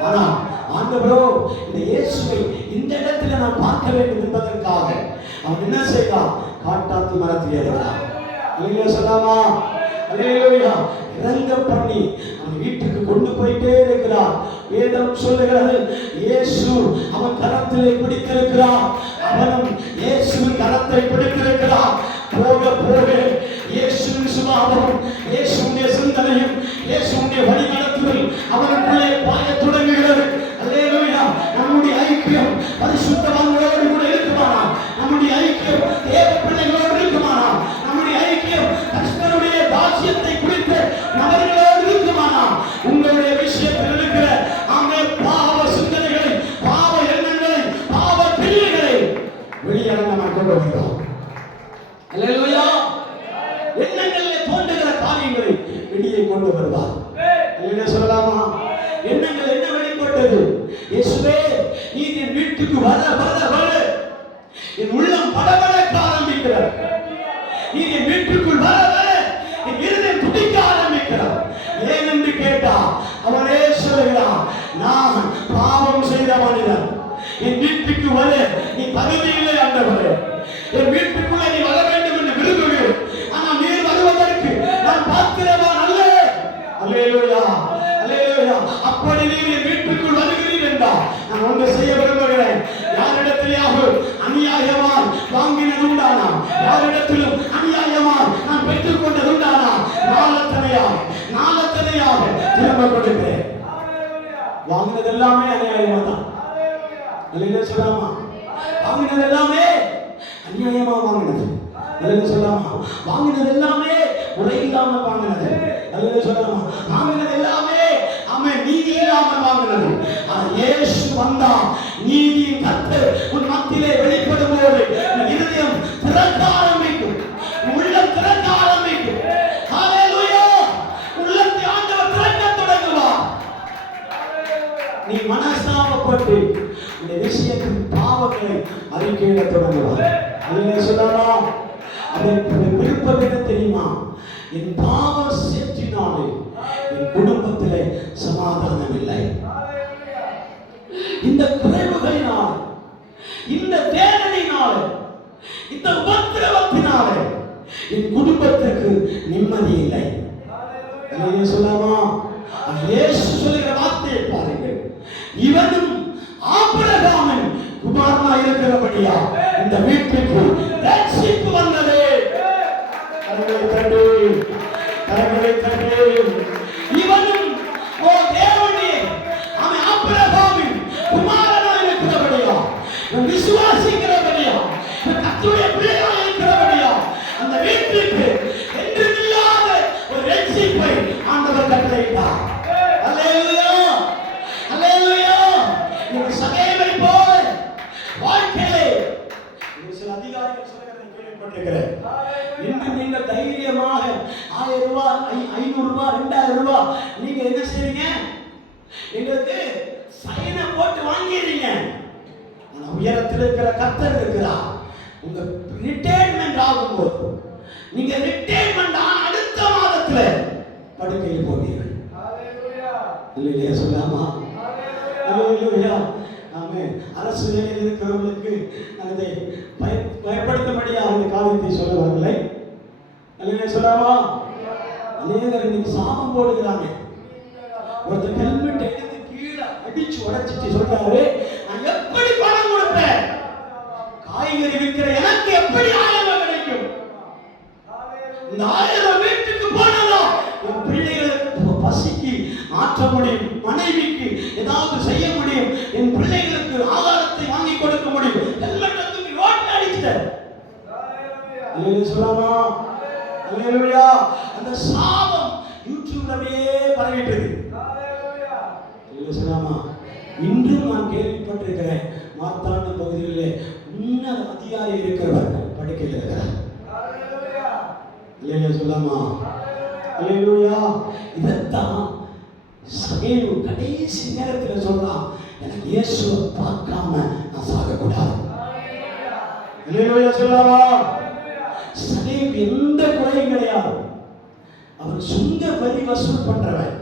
ஆனால் ஆண்டவரோ இந்த இயேசுவை இந்த இடத்துல நான் பார்க்க வேண்டும் என்பதற்காக அவன் என்ன செய்தான்? காட்டாத்தி மரத்தில் ஏறினான். அல்லேலூயா சொல்லாமா? அல்லேலூயா. இறங்க பண்ணி அவன் வீட்டுக்கு கொண்டு போயிட்டே இருக்கிறான். வேதம் சொல்லுகிறது, இயேசு அவன் கரத்திலே பிடித்திருக்கிறான், அவனும் இயேசுவின் கரத்தை பிடித்திருக்கிறான். போக போக இயேசுவின் சுபாவமும் இயேசுவின் சிந்தனையும் இயேசுவின் வழி நடத்துதல் அவனுக்குள்ளே பாயத் தொடங்குகிறது. அல்லேலூயா. நம்முடைய ஐக்கியம் பரிசுத்தவான்களோடு கூட இருக்குமானால், நம்முடைய ஐக்கியம் தேவ பிள்ளைகளோடு இருக்குமானால், நம்முடைய ஐக்கியம் கர்த்தருடைய ராஜ்யத்தை குறித்த நபர்களோடு இருக்குமானால், உங்களுடைய விஷயத்தில் இருக்கிற அந்த பாவ சிந்தனைகளை, பாவ எண்ணங்களை, பாவ பிள்ளைகளை என்ன சொல்லலாமா? எண்ணங்கள் என்ன வெளிப்பட்டது? இயேசுவே நீர் என் வீட்டுக்கு வர வர வர என் உள்ளம் படபடக்க ஆரம்பிக்கிறது. நீர் என் வீட்டுக்குள் வர வர என் இருதயம் துடிக்க ஆரம்பிக்கிறது. ஏன் என்று கேட்டா அவனே சொல்லுகிறான், நான் பாவம் செய்த மனிதன், என் வீட்டுக்கு வர நீ தகுதி இல்லை ஆண்டவரே, என் வீட்டுக்குள்ள நீ வர வேண்டும் என்று விரும்புகிறேன், ஆனால் நீர் வருவதற்கு நான் பாத்திரவான் அல்ல. அல்லேலூயா, அல்லேலூயா. அப்படி நீர் என் வீட்டுக்குள் வருகிறீர் என்றால் நான் ஒன்று செய்ய விரும்புகிறேன். யாரிடத்திலேயாவது அநியாயமாய் வாங்கினது உண்டானா, யாரிடத்திலும் அநியாயமாய் நான் பெற்றுக் கொண்டது உண்டானா, நாளத்தனையாக திரும்ப கொடுக்கிறேன். வாங்கினது எல்லாமே அநியாயமா தான். அல்லேலூயா சொல்லாமா? வாங்கினது எல்லாமே அநியாயமா வாங்கினது. அல்லேலூயா சொல்லாமா? வாங்கினது எல்லாமே முறை இல்லாமல் வாங்கினது. அல்லேலூயா சொல்லாமா? வாங்கினது எல்லாமே ஆமென் நீதி இல்லாமல் வாங்கினது. ஆனால் இயேசு வந்தா நீதியின் கர்த்தர் உன் மத்தியிலே வெளிப்படும் போது உன் இருதயம் திறக்க ஆரம்பிக்கும், உள்ளம் திறக்க ஆரம்பிக்கும். ஹalleluya. உள்ளத்தை ஆண்டவர் திறக்க தொடங்குவார். நீ மனஸ்தாபப்பட்டு இந்த விஷயத்தின் பாவங்களை அறிக்கையிட தொடங்குவார். அல்லேலூயா சொல்லாமா? அதற்கு விருப்பம் என்ன தெரியுமா? என் பாவ சேற்றினாலே என் குடும்பத்திலே சமாதானம் இல்லை. இந்த குறைவுகளினால், இந்த வேதனையினால், இந்த உபத்திரவத்தினாலே என் குடும்பத்திற்கு நிம்மதி இல்லை. அல்லேலூயா சொல்லாமா? இயேசு சொல்லுகிற வார்த்தையை பாருங்கள். இவனும் ஆபிரகாமின் குமாரனாய் இருக்கிறபடியா இந்த வீட்டுக்கு ரட்சிப்பு வந்தது. கரங்களை தட்டு. இவனும் ஓ தேவனே, அவன் ஆபிரகாமின் குமாரனாய் இருக்கிறபடியா, விசுவாசிக்கிறபடியா, கர்த்தருடைய பிள்ளையாய் இருக்கிறபடியா அந்த வீட்டுக்கு என்றுமில்லாத ஒரு ரட்சிப்பை ஆண்டவர் கட்டளையிட்டார். அல்லேலூயா, அல்லேலூயா. இந்த சகைவை போல வாழ்க்கையிலே சில அதிகாரிகள் சொல்லுகிறதை கேள்விப்பட்டிருக்கிறேன். இன்று நீங்கள் தைரியமாக 1000 ரூபாய், 500 ரூபாய், 2000 ரூபாய் நீங்க என்ன செய்றீங்க? எங்களுக்கு சைன போட்டு வாங்கிடுறீங்க. ஆனா உயரத்தில் இருக்கிற கர்த்தர் இருக்கிறார். உங்க ரிட்டையர்மெண்ட் ஆகும்போது, நீங்க ரிட்டையர்மெண்ட் ஆன அடுத்த மாதத்துல படுக்கையில் போவீர்கள். அல்லேலூயா சொல்லாமா? அல்லேலூயா. ஆமென். அரசு வேலையில் இருக்கிறவர்களுக்கு அதை பயப்படுத்தும்படியாக அந்த காரியத்தை சொல்ல வரவில்லை. அல்லேலூயா சொல்லாமா? அநேகர் இன்னைக்கு சாபம் போடுகிறாங்க. ஒருத்தர் ஹெல்மெட் எடுத்து கீழே அடிச்சு உடைச்சிட்டு சொல்றாரு, நான் எப்படி பணம் கொடுப்பேன்? காய்கறி விற்கிற எனக்கு எப்படி 1000 கிடைக்கும்? இந்த 1000 வீட்டுக்கு போனதா என் பிள்ளைகளுக்கு பசிக்கு மாற்ற முடியும், மனைவிக்கு ஏதாவது செய்ய முடியும், என் பிள்ளைகளுக்கு ஆகாரத்தை வாங்கி கொடுக்க முடியும். ஹெல்மெட் தூக்கி ரோட்ல அடிச்சிட்டேன். அல்லேலூயா சொல்லாமா? அல்லேலூயா. அந்த சாபம் யூடியூப்லவே பரவிட்டது. அல்லேலூயா சொல்லாமா? இன்றும் நான் கேள்விப்பட்டிருக்கிறேன், மார்த்தாண்ட பகுதிகளிலே உன்னத அதிகாரி இருக்கிறவர் படுக்கையில் இருக்கிறார். அல்லேலூயா சொல்லாமா? அல்லேலூயா. இதைத்தான் சகேயு கடைசி நேரத்தில் சொல்றான், எனக்கு இயேசுவை பார்க்காம நான் சாகக்கூடாது. அல்லேலூயா சொல்லாமா? சகேயு எந்த குறையும் கிடையாது. அவன் சுங்க வரி வசூல் பண்றவன்.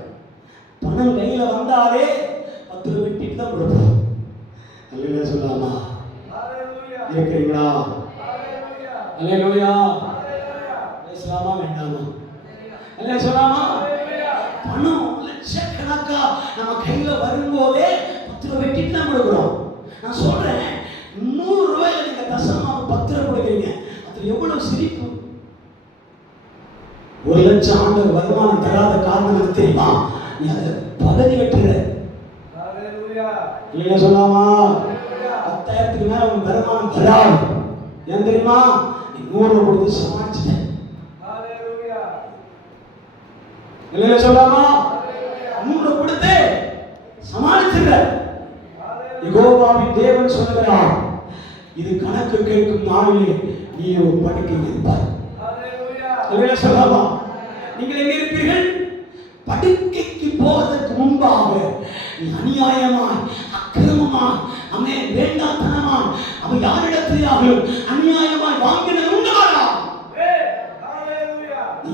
பணம் கையில வந்தாலே 10 ரூபாய் வெட்டிட்டு தான் கொடுப்பான். அல்லேலூயா சொல்லாமா? இருக்கிறீங்களா? அல்லேலூயா. பேசலாமா வேண்டாமா? அல்லேலூயா சொல்லாமா? பணம் லட்சக்கணக்கா நம்ம கையில வரும்போதே 10 ரூபாய் வெட்டிட்டு தான் கொடுக்குறோம். நான் சொல்றேன், 100 ரூபாயில நீங்க தசமாக 10 ரூபாய் கொடுக்குறீங்க, அதுல எவ்வளவு சிரிப்பு. 1 லட்சம் ஆண்டு வருமானம் தராத காரணம் எனக்கு தெரியுமா? நீ அதுல பகுதி வெட்டுற. இல்லையா சொல்லாமா? 10,000க்கு மேல உன் வருமானம் தராது. ஏன் தெரியுமா? நீ 100 ரூபாய் கொடுத்து சமாளிச்சிட்ட. இல்லையா சொல்லாமா? 100 ரூபாய் கொடுத்து சமாளிச்சிட்ட. யெகோவாவின் தேவன் சொல்லுகிறார், இது கணக்கு கேட்கும் நாளிலே நீ ஒரு படுக்கையில் இருப்பாய். அல்லேலூயா சொல்லாமா? நீங்கள் எங்க இருப்பீர்கள்? படுக்கைக்கு போவதற்கு முன்பாக நீ அநியாயமாய் அக்கிரமமாய் அவன் வேண்டாத்தனமாய் அவன் யாரிடத்திலாகவும் அநியாயமாய் வாங்கினது உண்டாரா?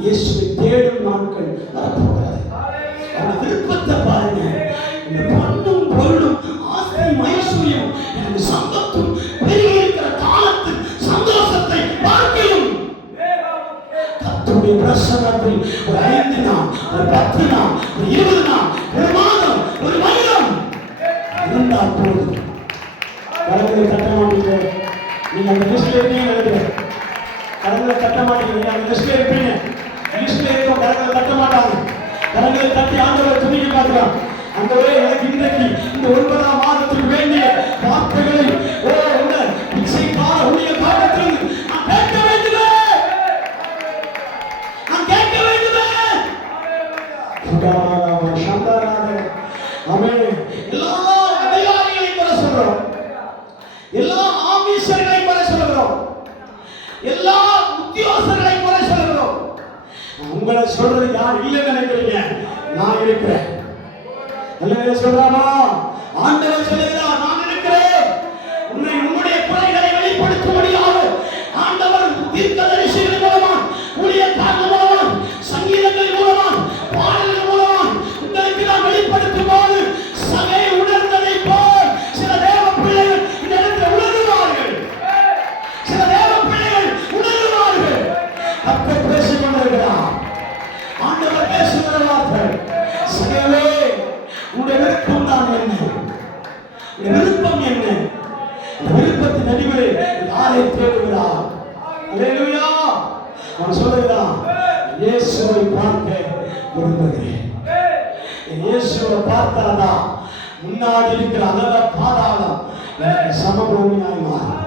இயேசுவை தேடும் நாட்கள் வரப்போகிறது. அவருடைய விருப்பத்தை பாருங்க. இந்த பொன்னும் பொருளும் ஆசையும் ஐஸ்வர்யம் எனக்கு சம்பத்தும் பெருகி இருக்கிற காலத்தில் சந்தோஷத்தை பார்க்கையும் கர்த்தருடைய பிரசன்னத்தில் ஒரு 5 நாள், ஒரு 10 நாள், ஒரு 20 நாள், ஒரு மாதம், ஒரு வருடம் இருந்தால் போதும். கரங்களை தட்ட மாட்டீங்க. நீங்க அந்த லிஸ்ட்ல இருக்கீங்க நினைக்கிறேன். கரங்களை தட்ட மாட்டீங்க. அந்த லிஸ்ட்ல இருப்பீங்க. லிஸ்ட்ல இருக்கோம். கரங்களை தட்ட மாட்டாங்க. கரங்களை தட்டி ஆண்டவர் துணிக்க பார்க்கலாம். ஆண்டவரே, எனக்கு இன்றைக்கு இந்த 9ஆம் மாதத்துக்கு வேண்டிய வார்த்தைகளை இந்த பிச்சை கால ஊழிய காலத்தில் நான் கேட்க வேண்டுமே. நான் கேட்க வேண்டுமே. ஆமென். எல்லா அதிகாரிகளையும் வர சொல்றோம். எல்லா ஆபீசர்களையும் வர சொல்றோம். எல்லா உத்தியோகஸ்தர்களையும் வர சொல்றோம். உங்களை சொல்றது யார் இல்லைன்னு நினைக்கிறீங்க? நான் இருக்கிறேன். அல்லேலூயா சொல்றாமா? ஆண்டவர் சொல்லுகிறார், நான் இருக்கிறேன். உன்னுடைய குறைகளை வெளிப்படுத்தும்படியாக ஆண்டவர் தீர்க்கதரிசிகள் மூலமா, ஊழியக்காரர்கள் மூலமா, சங்கீதங்கள் மூலமா, பாடல்கள் மூலமா உங்களுக்கு நான் வெளிப்படுத்தும் போது சபை உணர்ந்ததை போல் சில தேவ பிள்ளைகள் இந்த இடத்துல உணர்வார்கள். சில தேவ பிள்ளைகள் உணர்வார்கள். கர்த்தர் பேசிக் கொண்டிருக்கிறார். ஆண்டவர் பேசுகிற வார்த்தை, சகவே உன்னுடைய விருப்பம் தான் என்ன? உன்னுடைய விருப்பம் என்ன? அந்த விருப்பத்தின் அடிப்படையில் யாரை தேடுகிறார்? அல்லேலூயா. அவன் சொல்லுகிறான், இயேசுவை பார்க்க விரும்புகிறேன். இயேசுவை பார்த்தாதான் முன்னாடி இருக்கிற அகல பாதாளம் எனக்கு சமபூமியாய் மாறும்.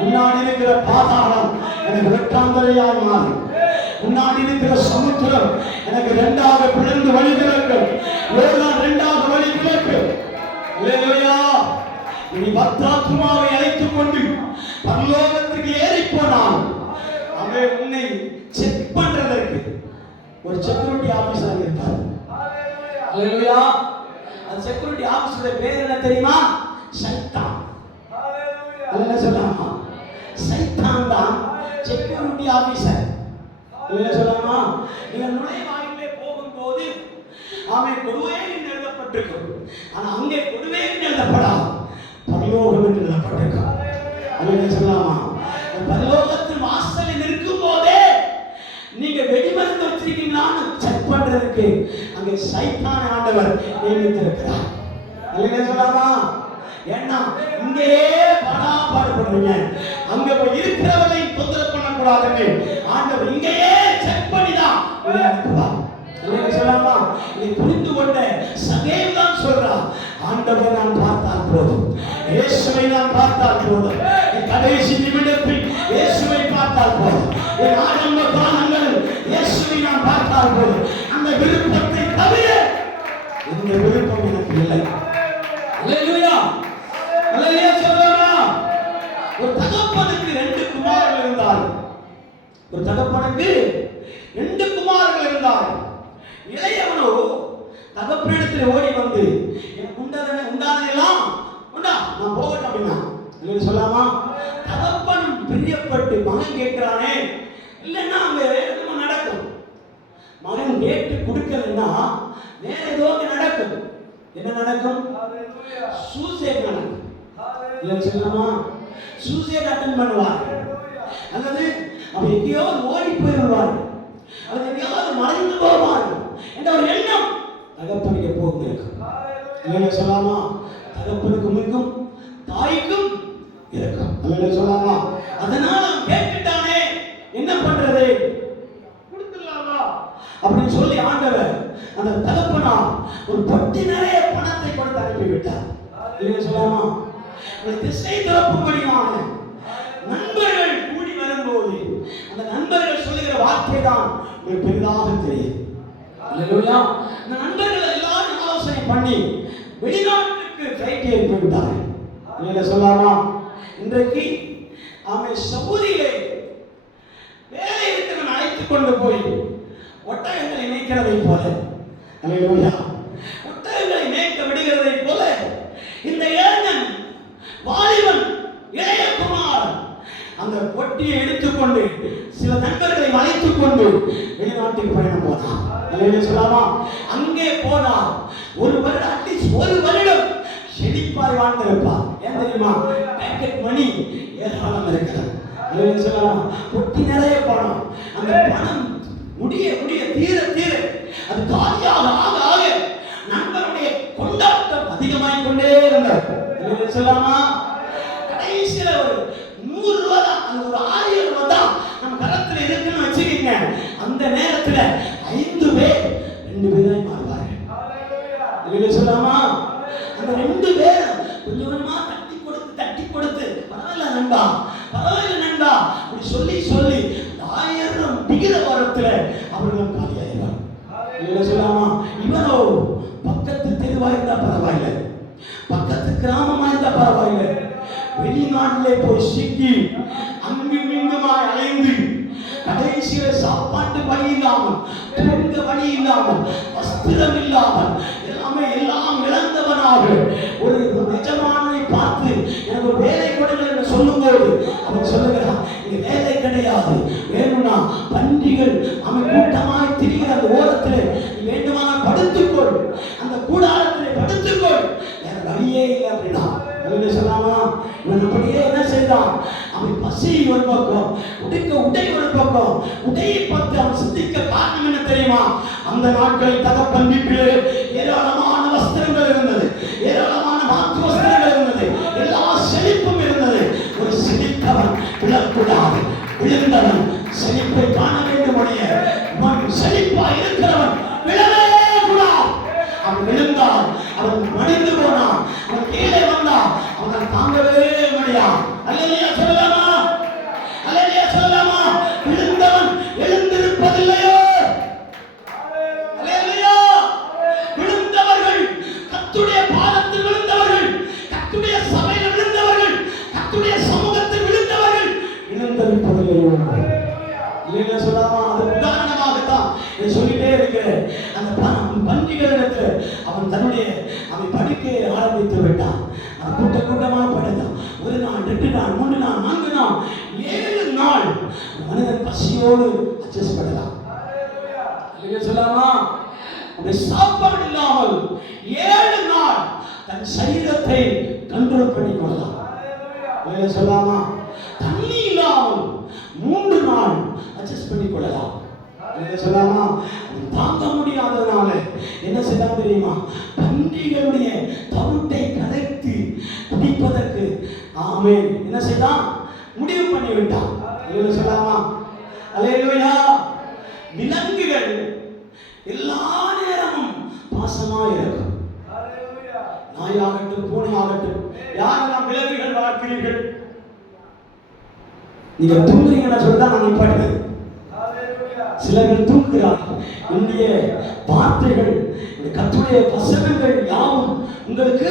முன்னாடி இருக்கிற பாதாளம் எனக்கு வெட்டாந்தரையாய் மாறும். முன்னாடி இருக்கிற சமுத்திரம் எனக்கு 2ஆக பிளந்து வழி திறக்கும். யோர்தான் 2ஆக வழி திறக்கும். அல்லேலூயா. நீ பத்ராத்மாவை அழைத்துக் கொண்டு பரலோகத்துக்கு ஏறி போனால் அவன் உன்னை செக் பண்றதற்கு ஒரு செக்யூரிட்டி ஆபீசர் இருப்பார். அல்லேலூயா. அந்த செக்யூரிட்டி ஆபீசரோட பேர் என்ன தெரியுமா? சைத்தான். அல்லேலூயா சொல்லாமா? சைத்தான் தான் செக்யூரிட்டி ஆபீசர். அல்லேலூயா சொல்லாமா? நீங்க நுழைவாயிலே போகும்போது அவன் கொடுவேன் என்று எழுதப்பட்டிருக்கும். ஆனா அங்கே கொடுவேன் என்று எழுதப்படாது, பரலோகம் என்று எழுதப்பட்டிருக்கும். அல்லேலூயா சொல்லாமா? பரலோகத்தின் வாசலில் இருக்கும் போதே நீங்க வெடிமருந்து வச்சிருக்கீங்களான்னு செக் பண்றதுக்கு அங்கே சைத்தான ஆண்டவர் நியமித்திருக்கிறார். அல்லேலூயா சொல்லாமா? ஏன்னா இங்கேயே பாடுபடுறீங்க, அங்க போய் இருக்கிறவரை தொந்தரவு பண்ணக்கூடாதுன்னு ஆண்டவர் இங்கேயே செக் பண்ணிதான் அனுப்புவார். அல்லேலூயா சொல்லாமா? இதை புரிந்து கொண்ட சகேவு தான் சொல்றான், ஆண்டவரை நான் பார்த்தால் போதும், இயேசுவை நான் பார்த்தால் போதும், என் கடைசி நிமிடத்தில் இயேசுவை பார்த்தால் போதும், என் ஆரம்ப காலங்களில் இயேசுவை நான் பார்த்தால் போதும். அந்த விருப்பத்தை தவிர இந்த விருப்பம் எனக்கு இல்லை. அல்லேலூயா. அல்லேலூயா சொல்றாமா? ஒரு தகப்பனுக்கு 2 குமாரர்கள் இருந்தார்கள். ஒரு தகப்பனுக்கு 2 குமாரர்கள் இருந்தார்கள். இளையவனோ தகப்பனிடத்தில் ஓடி வந்து, எனக்கு உண்டானதெல்லாம் உண்டா, நான் போகட்டும் அப்படின்னா. இல்லைன்னு சொல்லாமா? தகப்பன் பிரியப்பட்டு மகன் கேட்கிறானே, இல்லைன்னா அங்க எதுவும் நடக்கும். மகன் கேட்டு கொடுக்கலன்னா வேற ஏதோ நடக்கும். என்ன நடக்கும்? சூசைட் நடக்கும். இல்லைன்னு சொல்லாமா? சூசைட் அட்டன் பண்ணுவார், அல்லது அவன் எங்கேயோ ஓடி போயிடுவார், அவன் எங்கேயாவது மறைந்து போவார் என்ற ஒரு எண்ணம் தகப்பனுக்கு எப்போதும் இருக்கும். இல்லைன்னு சொல்லாமா? தகப்பனுக்கும் இருக்கும், தாய்க்கும் இருக்கும். இல்லைன்னு சொல்லாமா? அதனால அவன் கேட்டுட்டானே, என்ன பண்றது, கொடுத்துடலாமா அப்படின்னு சொல்லி ஆண்டவர் அந்த தகப்பனா ஒரு பட்டி நிறைய பணத்தை கொடுத்து அனுப்பிவிட்டார். இல்லைன்னு சொல்லாமா? திசை திறப்பும்படியான நண்பர்கள் கூடி வரும்போது அந்த நண்பர்கள் சொல்லுகிற வார்த்தை தான் உங்களுக்கு பெரிதாக தெரியும். அல்லேலூயா. அந்த நண்பர்கள் எல்லாரும் ஆலோசனை பண்ணி வெளிநாட்டுக்கு ஃப்ளைட் ஏறி போய்விட்டார்கள். இல்லைன்னு சொல்லாமா? இன்றைக்கு அவன் சவுதியிலே வேலை இருக்கிறவன் அழைத்துக் கொண்டு போய் ஒட்டகங்களை இணைக்கிறதை போல அல்லேலூயா. ஒட்டகங்களை மேய்க்க விடுகிறதை போல இந்த இளைஞன் வாலிபன் இளையகுமார் அந்த பொட்டியை எடுத்துக்கொண்டு சில நண்பர்களை அழைத்துக் கொண்டு வெளிநாட்டுக்கு பயணம் போனான். அல்லேலூயா சொல்லாமா. அங்கே போனார். ஒரு வருடம் செழிப்பாய் வாழ்ந்திருப்பார். ஏன் தெரியுமா? பேக்கெட் மணி ஏராளம் இருக்கிறது. அல்லேலூயா சொல்லாமா. பொட்டி நிறைய பணம். அந்த பணம் முடிய தீர அது காலியாக ஆக நண்பருடைய கொண்டாட்டம் அதிகமாய் கொண்டே இருந்தது. அல்லேலூயா சொல்லாமா. கடைசியில ஒரு 100 ரூபாய் தான், அந்த ஒரு 1000 ரூபாய் தான் நம்ம கரத்துல இருக்குன்னு வச்சுக்கீங்க. அந்த நேரத்துல 5 பேர் 2 பேராய் மாறுவார்கள். அல்லேலூயா சொல்லாமா. அந்த 2 பேர் கொஞ்சம் கொஞ்சமா தட்டி கொடுத்து பரவாயில்ல நண்பா அப்படி சொல்லி 1000 விகித வரத்துல அவர்கள் காலியாயிடுவார். அல்லேலூயா சொல்லாமா. இவனோ பக்கத்து தெருவா இருந்தா பரவாயில்லை, பக்கத்து கிராமமா இருந்தா பரவாயில்லை, வெளிநாட்டிலே போய் சிக்கி அங்கும் இங்குமாய் அலைந்து கடைசியில சாப்பாட்டு வழி இல்லாமல், தூங்க வழி இல்லாமல், வஸ்திரம் இல்லாமல் எல்லாம் இழந்தவனாக ஒரு நிஜமானதை பார்த்து எனக்கு ஒரு வேலை கொடுங்கள் என்று சொல்லும்போது அவன் சொல்லுகிறான், இங்க வேலை கிடையாது, வேணும்னா பன்றிகள் அவன் கூட்டமாய் திரிகிற அந்த ஓரத்தில் நீ வேண்டுமானால் படுத்துக்கொள், அந்த கூடாரத்திலே படுத்துக்கொள், வேற வழியே இல்லை அப்படின்னா. சொல்லாமா. இவன் அப்படியே என்ன செய்தான்? அவன் பசி ஒரு பக்கம், உடை ஒரு பக்கம். உடையை பார்த்து அவன் சிந்திக்க காரணம் என்ன தெரியுமா? அந்த நாட்களில் தகப்பன் வீட்டிலே ஏராளமான வஸ்திரங்கள் இருந்தது, ஏராளமான மாற்று வஸ்திரங்கள் இருந்தது, எல்லா செழிப்பும் இருந்தது. ஒரு செழித்தவன் விழக்கூடாது, விழுந்தவன் செழிப்பை காண வேண்டும். செழிப்பா இருக்கிறவன் விழவே கூடாது. அவன் விழுந்தான், அவன் மடிந்து போனான், அவன் கீழே வந்தான், அவன் தாங்கவே முடியாது. அல்லேலூயா சொல்லலாமா. அல்லேலூயா சொல்லலாமா. விழுந்தவன் எழுந்திருப்பதில்லையோ. அல்லேலூயா. விழுந்தவர்கள், கர்த்தருடைய பாதத்தில் விழுந்தவர்கள், கர்த்தருடைய சபையில் விழுந்தவர்கள், கர்த்தருடைய சமூகத்தில் விழுந்தவர்கள் எழுந்திருப்பதில்லையோ. அல்லேலூயா சொல்லலாமா. அது உதாரணமாகத்தான் இதை சொல்லிட்டே இருக்கிறேன். அந்த பன்றிகளிடத்தில் அவன் படுக்கையை ஆரம்பித்து விட்டான். கூட்டமாக படுத்தான். 1 நாள், 2 நாள், 3 நாள், 4 நாள், 7 நாள் மனிதன் பசியோடு அட்ஜஸ்ட் பண்ணலாம். அல்லேலூயா சொல்லாமா. அப்படி சாப்பாடு இல்லாமல் 7 நாள் தன் சரீரத்தை கண்ட்ரோல் பண்ணிக் கொள்ளலாம். அல்லேலூயா சொல்லாமா. தண்ணி இல்லாமல் 3 நாள் அட்ஜஸ்ட் பண்ணிக் கொள்ளலாம். அல்லேலூயா சொல்லாமா. தாங்க முடியாததுனால என்ன செய்தான் தெரியுமா? பன்றிகளுடைய தவிட்டை கலைத்து குடிப்பதற்கு ஆமென் என்ன செய்தான்? முடிவு பண்ணி விட்டான். அல்லேலூயா சொல்லாமா. அல்லேலூயா. விலங்குகள் எல்லா நேரமும் பாசமா இருக்கும். நாயாகட்டும், பூனையாகட்டும், யாரெல்லாம் விலங்குகள் வளர்க்கிறீர்கள்? நீங்க தூங்குறீங்கன்னு சொல்லிதான் நான் நிப்பாட்டுவேன். சிலர்கள் தூங்குகிறார்கள். இந்திய வார்த்தைகள், இந்த கர்த்தருடைய வசனங்கள் யாவும் உங்களுக்கு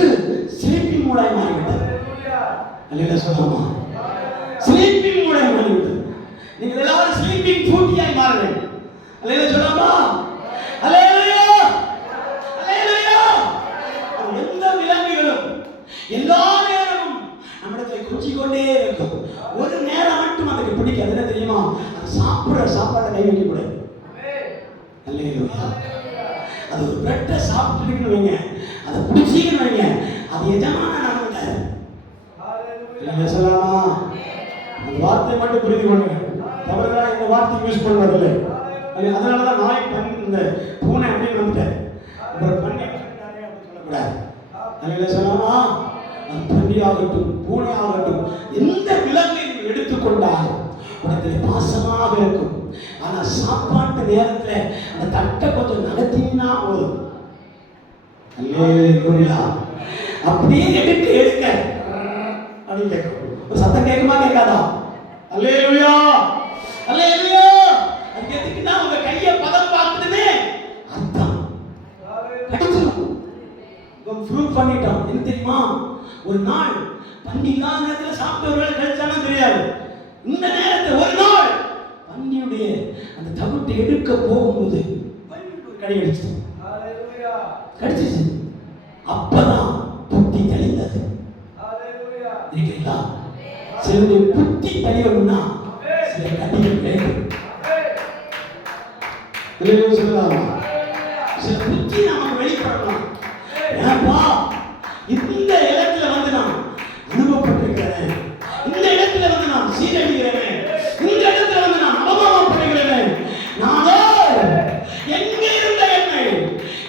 ஸ்லீப்பிங் மூடாய் மாறிவிட்டது. அல்லேலூயா சொல்லாமா. ஸ்லீப்பிங் மூடாய் மாறிவிட்டது. நீங்கள் எல்லாரும் ஸ்லீப்பிங் பூட்டியாய் மாற வேண்டும். அல்லேலூயா சொல்லாமா. அல்லேலூயா. அல்லேலூயா. எந்த விலங்குகளும் எல்லா நேரமும் நம்மிடத்தை கொஞ்சிக் கொண்டே இருக்கும். ஒரு நேரம் மட்டும் அதுக்கு பிடிக்காது. என்ன தெரியுமா? சாப்பிடுற சாப்பாட்டை கை வைக்க கூடாது. அல்லேலூயா. அது ஒரு பிரெட்டை சாப்பிட்டு வைங்க, அதை பிடிச்சின்னு வைங்க, அது எஜமான நடந்துட்டாரு. அல்லேலூயா சொல்லலாமா. அந்த வார்த்தையை மட்டும் புரிந்து கொள்ளுங்க. தவறுதான் இந்த வார்த்தை யூஸ் பண்ணுவதில்லை. அதனாலதான் நாய் இந்த பூனை அப்படின்னு வந்துட்டார். பண்ணி சொல்லக்கூடாது. அல்லேலூயா சொல்லலாமா. அது பண்ணி ஆகட்டும், பூனை ஆகட்டும், எந்த விலங்கை எடுத்துக்கொண்டாலும் உனக்கு பாசமாக இருக்கும். ஆனா சாப்பாட்டு நேரத்துல அந்த தட்டை கொஞ்சம் நடத்தினா போதும். அல்லேலூயா. அப்படியே எடுக்க அப்படின்னு கேட்கும். ஒரு சத்தம் கேட்குமா கேட்காதா? அல்லேலூயா. அல்லேலூயா. அது எதுக்குன்னா உங்க கையை பதம் பார்க்கணுமே அர்த்தம். ப்ரூவ் பண்ணிட்டோம். என்ன தெரியுமா? ஒரு நாள் பண்டி இல்லாத நேரத்தில் சாப்பிட்டவர்கள் கழிச்சாலும் தெரியாது. இந்த நேரத்தில் ஒரு நாள் பன்னியுடைய அந்த தவிட்டை எடுக்க போகும்போது கடி அடிச்சு கடிச்சிச்சு. அப்பதான் புத்தி தெளிந்தது. இருக்கிறீங்களா? சிலருடைய புத்தி தெளியணும்னா சில கடிகள் வேண்டும். சொல்லலாமா? சில புத்தி நமக்கு வெளிப்படலாம். ஏன்பா இந்த இடத்துல வந்து நான் அனுபவப்பட்டிருக்கிறேன், இந்த இடத்துல வந்து நான் சீரழிகிறேன், இந்த இடத்துல வந்து நான் அவமானப்படுகிறேன், நானோ எங்க இருந்த என்னை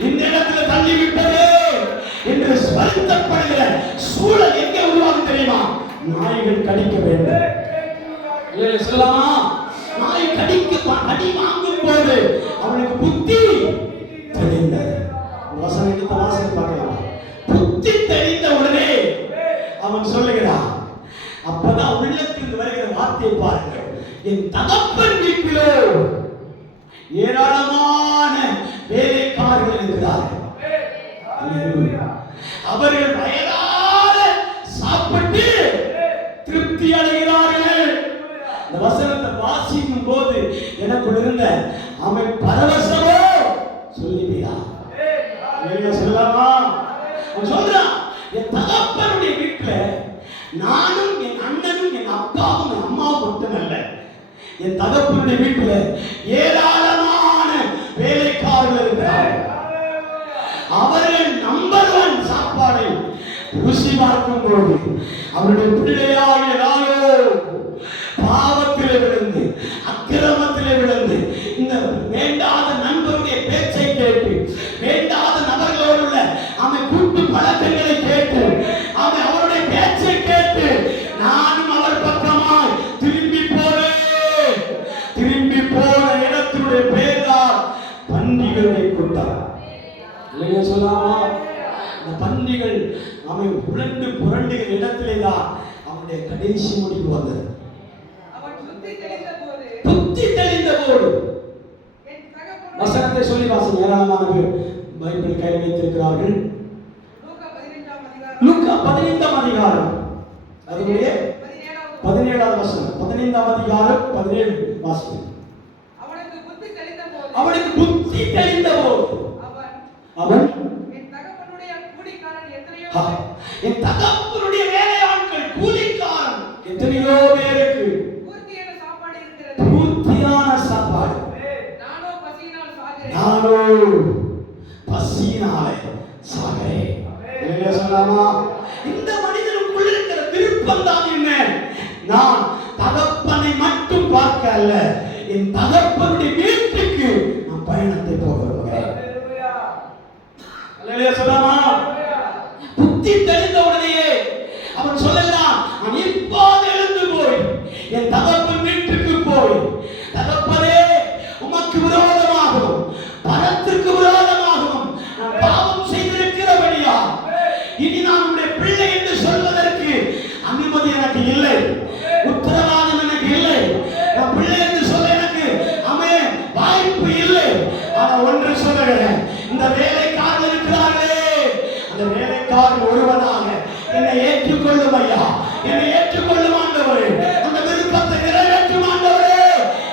இந்த இடத்துல தள்ளிவிட்டது என்று வருத்தப்படுகிற சூழல் எங்கே உருவாகும் தெரியுமா? நாய்கள் கடிக்க வேண்டும். சொல்லலாமா? நாய் கடி வாங்கும் போது அவனுக்கு புத்தி தெளிந்தது. வசனம் எடுத்த வாசனை பார்க்கலாம். புத்தி தெளிந்த உடனே அவன் சொல்லுகிறான். அப்பதான் உள்ளத்தில் வருகிற வார்த்தையை பாருங்கள். என் தகப்பன் வீட்டிலோ ஏராளமான வேலைக்காரர்கள் இருக்கிறார்கள். அவர்கள் வயதார சாப்பிட்டு திருப்தி அடைகிறார்கள். இந்த வசனத்தை வாசிக்கும் போது எனக்குள் இருந்த அவன் பரவசமோ சொல்லிவிடா சொல்லலாமா? அவன் சொல்றான், என் தகப்பனுடைய வீட்டுல நானும் என் அண்ணனும் என் அப்பாவும் என் அம்மாவும் மட்டுமல்ல, என் தகப்பனுடைய வீட்டுல ஏராளமான வேலைக்காரர்கள் இருக்கிறார்கள். அவர்கள் நம்பர் 1 சாப்பாடை ருசி பார்க்கும் போது அவருடைய பிள்ளையாகிய நானோ பாவத்திலே விழுந்து அக்கிரமத்திலே விழுந்து இந்த வேண்டாத நண்பருடைய பேச்சை கேட்டு வேண்டாத நபர்களோடு உள்ள அவன் கூட்டு பழக்கங்களை கேட்டு அவன் அவருடைய பேச்சை கேட்டு நானும் அவர் பக்கமாய் திரும்பி போன இடத்தினுடைய பேர்தான் பன்றிகளுடைய கூட்டம். இல்லையா சொல்லாமா? இந்த பன்றிகள் அவன் புரண்டு புரண்டுகிற இடத்திலே தான் அவனுடைய கடைசி முடிவு வந்தது. புத்தி தெளிந்த போது வசனத்தை சொல்லி வாசம் ஏராளமான பேர் பைபிள் கையில் வைத்திருக்கிறார்கள். லூக்கா 15ஆம் அதிகாரம் அதுடைய 17ஆவது வசனம், 15ஆம் அதிகாரம் 17 வாசனம். அவனுக்கு புத்தி தெளிந்த போது அவன் என் தகப்பனுடைய வேலையாட்கள் கூலிக்காரன் எத்தனையோ பேருக்கு பூர்த்தியான சாப்பாடு, நானோ பசியினாலே சாகிறேன். என்ன சொல்லலாமா? இந்த மனிதனுக்குள் இருக்கிற விருப்பம் தான் என்ன? நான் தகப்பனை மட்டும் பார்க்க அல்ல, என் தகப்பனுடைய வீட்டுக்கு நான் பயணத்தை போக விரும்புகிறேன். சொல்லலாமா? புத்தி தெளிந்த உடனேயே அவன் சொல்லலாம், நான் இப்போது எழுந்து போய் என் தகப்பன் வீட்டுக்கு போய், தகப்பனே உமக்கு விரோதமாகவும் பணத்திற்கு விரோதமாகவும் நான் பாவம் செய்திருக்கிறபடியா இனி நான் உன்னுடைய பிள்ளை என்று சொல்வதற்கு அனுமதி எனக்கு இல்லை, உத்தரவாதம் எனக்கு இல்லை, நான் பிள்ளை என்று சொல்ல எனக்கு வாய்ப்பு இல்லை. ஆனால் ஒன்று சொல்லுகிறேன், இந்த வேலைக்காரர்கள் இருக்கிறார்களே, அந்த வேலைக்காரன் ஒருவனாக என்னை ஏற்றுக்கொள்ளும் ஐயா, என்னை ஏற்றுக்கொள்ளும் ஆண்டவரே, அந்த விருப்பத்தை நிறைவேற்றும் ஆண்டவரே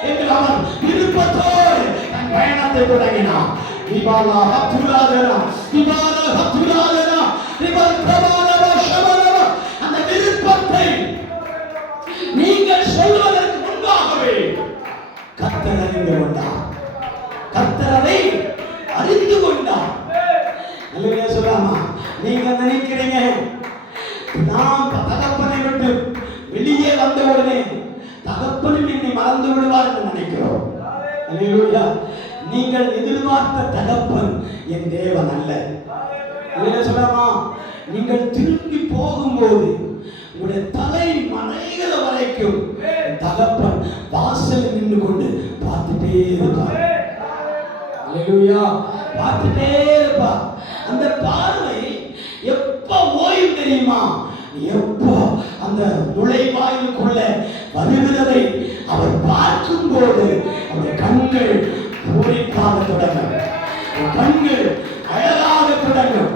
என்று அவன் விருப்பத்தோடு தன் பயணத்தை தொடங்கினான். இபாலா ஹத்துலாதனா இபாலா ஹத்துலாதனா இபால் பிரபாலவ ஷபலவ. அந்த விருப்பத்தை நீங்கள் சொல்வதற்கு முன்பாகவே கர்த்தர் அறிந்து கொண்டார். கர்த்தர் அதை அறிந்து கொண்டார். அல்லேலூயா சொல்லாமா? நீங்க நினைக்கிறீங்க நாம் தகப்பனை விட்டு வெளியே வந்த உடனே தகப்பனும் என்னை மறந்து விடுவார் என்று நினைக்கிறோம். அல்லேலூயா. நீங்கள் எதிர்பார்த்த தகப்பன் என் தேவன் அல்ல. அல்லேலூயா சொல்லாமா? நீங்கள் திரும்பி போகும்போது உங்களுடைய தலை மறைகிற வரைக்கும் தகப்பன் வாசலில் நின்று கொண்டு பார்த்துட்டே இருப்பார். அல்லேலூயா. பார்த்துட்டே இருப்பார். அந்த பார்வை எப்ப ஓய்வு தெரியுமா? எப்போ அந்த நுழைவாயிலுக்குள்ள வருகிறதை அவர் பார்க்கும் போது அவருடைய கண்கள் பூரிப்பாக தொடங்கும், கண்கள் அழகாக தொடங்கும்,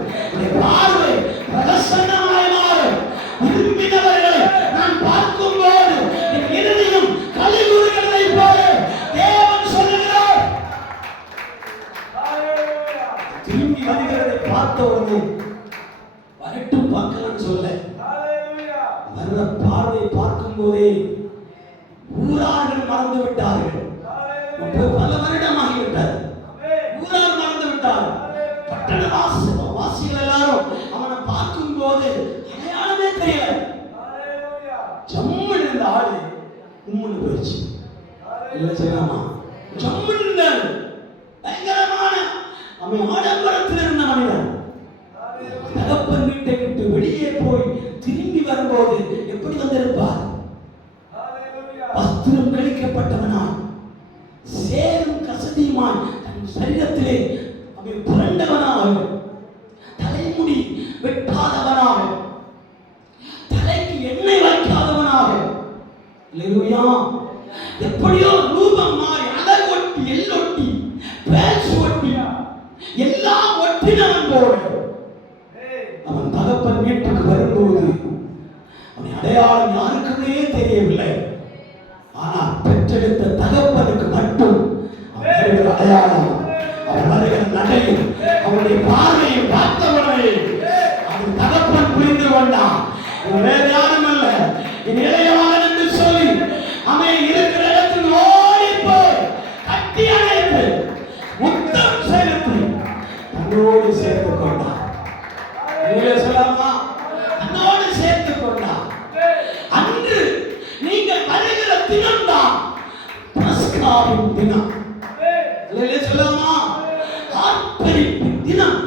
பார்வை பிரசன்னமாய் மாறும். விரும்பினவர்களை நான் பார்க்கும் போது என் இருதயம் கலிகுறுகிறதை போல தேவன் சொல்லுகிறார். திரும்பி வருகிறது பார்த்த உடனே வரட்டும் பார்க்கலாம்னு சொல்ல, வர்ற பார்வை பார்க்கும் போதே ஊரார்கள் மறந்து விட்டார்கள். பல வருடமாகிவிட்டார். ஊரார் மறந்து விட்டார். பட்டண வாசிகள் எல்லாரும் அவனை பார்க்கும் போது அடையாளமே தெரியல. ஜம்முன்னு இருந்த ஆளு உம்முன்னு போயிடுச்சு. இல்லை செய்யலாமா? ஜம்முன்னு பயங்கரமான அவன் ஆடம்பரத்தில் இருந்த மனிதன் தகப்பன் வீட்டை விட்டு வெளியே போய் திரும்பி வரும்போது எப்படி வந்திருப்பார்? வஸ்திரம் கழிக்கப்பட்டவனாய், சேரும் கசதியுமாய், தன் சரீரத்திலே அவன் புரண்டவனாக, தலைமுடி வெட்டாதவனாக, தலைக்கு எண்ணெய் வைக்காதவனாக, அல்லேலூயா, எப்படியோ ரூபம் மாறி அழகொட்டி எல்லொட்டி பேச்சு ஒட்டி எல்லாம் ஒட்டினவன் போல அவன் தகப்பன் வீட்டுக்கு வரும்போது அவன் அடையாளம் யாருக்குமே தெரியவில்லை. ஆனால் பெற்றெடுத்த தகப்பனுக்கு மட்டும் அவன் அடையாளம், அவன் வருகிற நடையும் அவனுடைய பார்வையும் பார்த்தவனை அவன் தகப்பன் புரிந்து கொண்டான். வேற யாரும் அல்ல, என் இளையவன் என்று சொல்லி அவன் இருக்கிற இடத்தில் ஓடி போய் கட்டி அணைத்து முத்தம் செலுத்தி தன்னோடு சேர்த்து கொண்டான். சொல்லலாமா? தன்னோடு சேர்த்து கொண்டான். அன்று நீங்கள் வருகிற தினம்தான் பஸ்காவின் தினம். சொல்லலாமா? ஆர்ப்பரிப்பின் தினம்.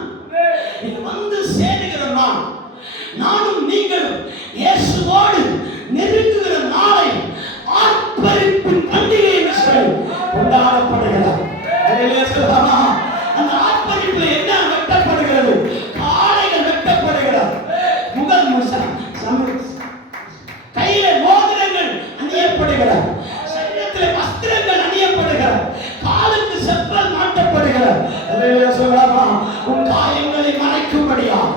நீங்க வந்து சேருகிற நாள், நானும் நீங்களும் இயேசுவோடு நெருங்குகிற நாளை ஆர்ப்பரிப்பின் பண்டிகை கொண்டாடப்படுகிறார். சொல்லலாமா? அந்த ஆர்ப்பரிப்பில் என்ன வெட்டப்படுகிறது? காளைகள் வெட்டப்படுகிறது. முகல் கையில மோதிரங்கள் அணியப்படுகிறது, சரீரத்தில் வஸ்திரங்கள் அணியப்படுகிறது, காலுக்கு செப்பல் மாட்டப்படுகிறது. சொல்லலாமா? உன் காயங்களை மறைக்கும்படியாக,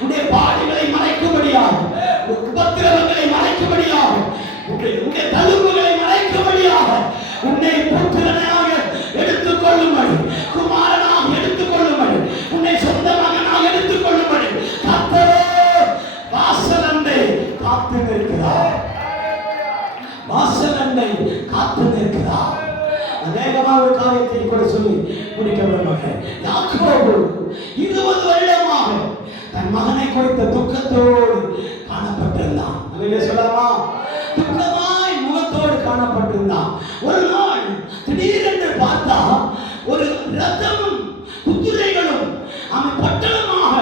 உன்னுடைய பாடுகளை மறைக்கும்படியாக, உபத்திரவங்களை மறைக்கும்படியாக, உன்னுடைய தழும்புகளை மறைக்கும்படியாக உன்னை புத்திரனாக எடுத்துக் கொள்ளும்படி, குமாரனாக எடுத்துக் கொள்ளும்படி, உன்னை சொந்த மகனாக எடுத்துக் கொள்ளும்படி கர்த்தரே வாசலண்டை காத்து நிற்கிறார். வாசலண்டை காத்து நிற்கிறார். அநேகமாக ஒரு காரியத்தை கூட சொல்லி முடிக்க விரும்புகிறேன். யாக்கோபு 20 வருடமாக தன் மகனை குறித்த துக்கத்தோடு காணப்பட்டிருந்தான். சொல்லலாமா? துக்கமாய் முகத்தோடு காணப்பட்டிருந்தான். ஒரு நாள் திடீரென்று பார்த்தா ஒரு ரதமும் குதிரைகளும் அவன் பட்டணமாக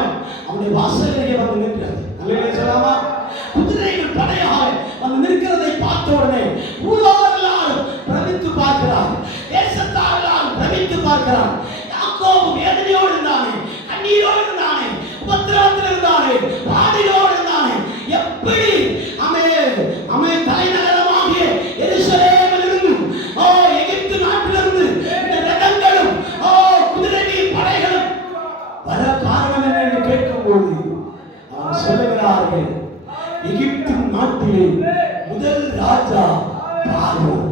அவனுடைய வாசலிலே வந்து நிற்கிறது. சொல்லலாமா? குதிரைகள் படையாக வந்து நிற்கிறதை பார்த்த உடனே ஊரார் எல்லாரும் பிரமித்து பார்க்கிறார், தேசத்தார் எல்லாரும் பிரமித்து பார்க்கிறார். யாக்கோபு வேதனையோடு இருந்தானே, கண்ணீரோடு இருந்தானே, உபத்திரவத்தில் இருந்தானே, பாடியோடு இருந்தானே. எப்படி அவன் தலைநகரமாகிய எருசலேமில் இருந்து எகிப்து நாட்டிலிருந்து இந்த ரதங்களும் குதிரைகளின் படைகளும் வர காரணம் என்ன என்று கேட்கும்போது அவன் சொல்லுகிறார்கள், எகிப்து நாட்டிலே முதல் ராஜா பார்வோன்,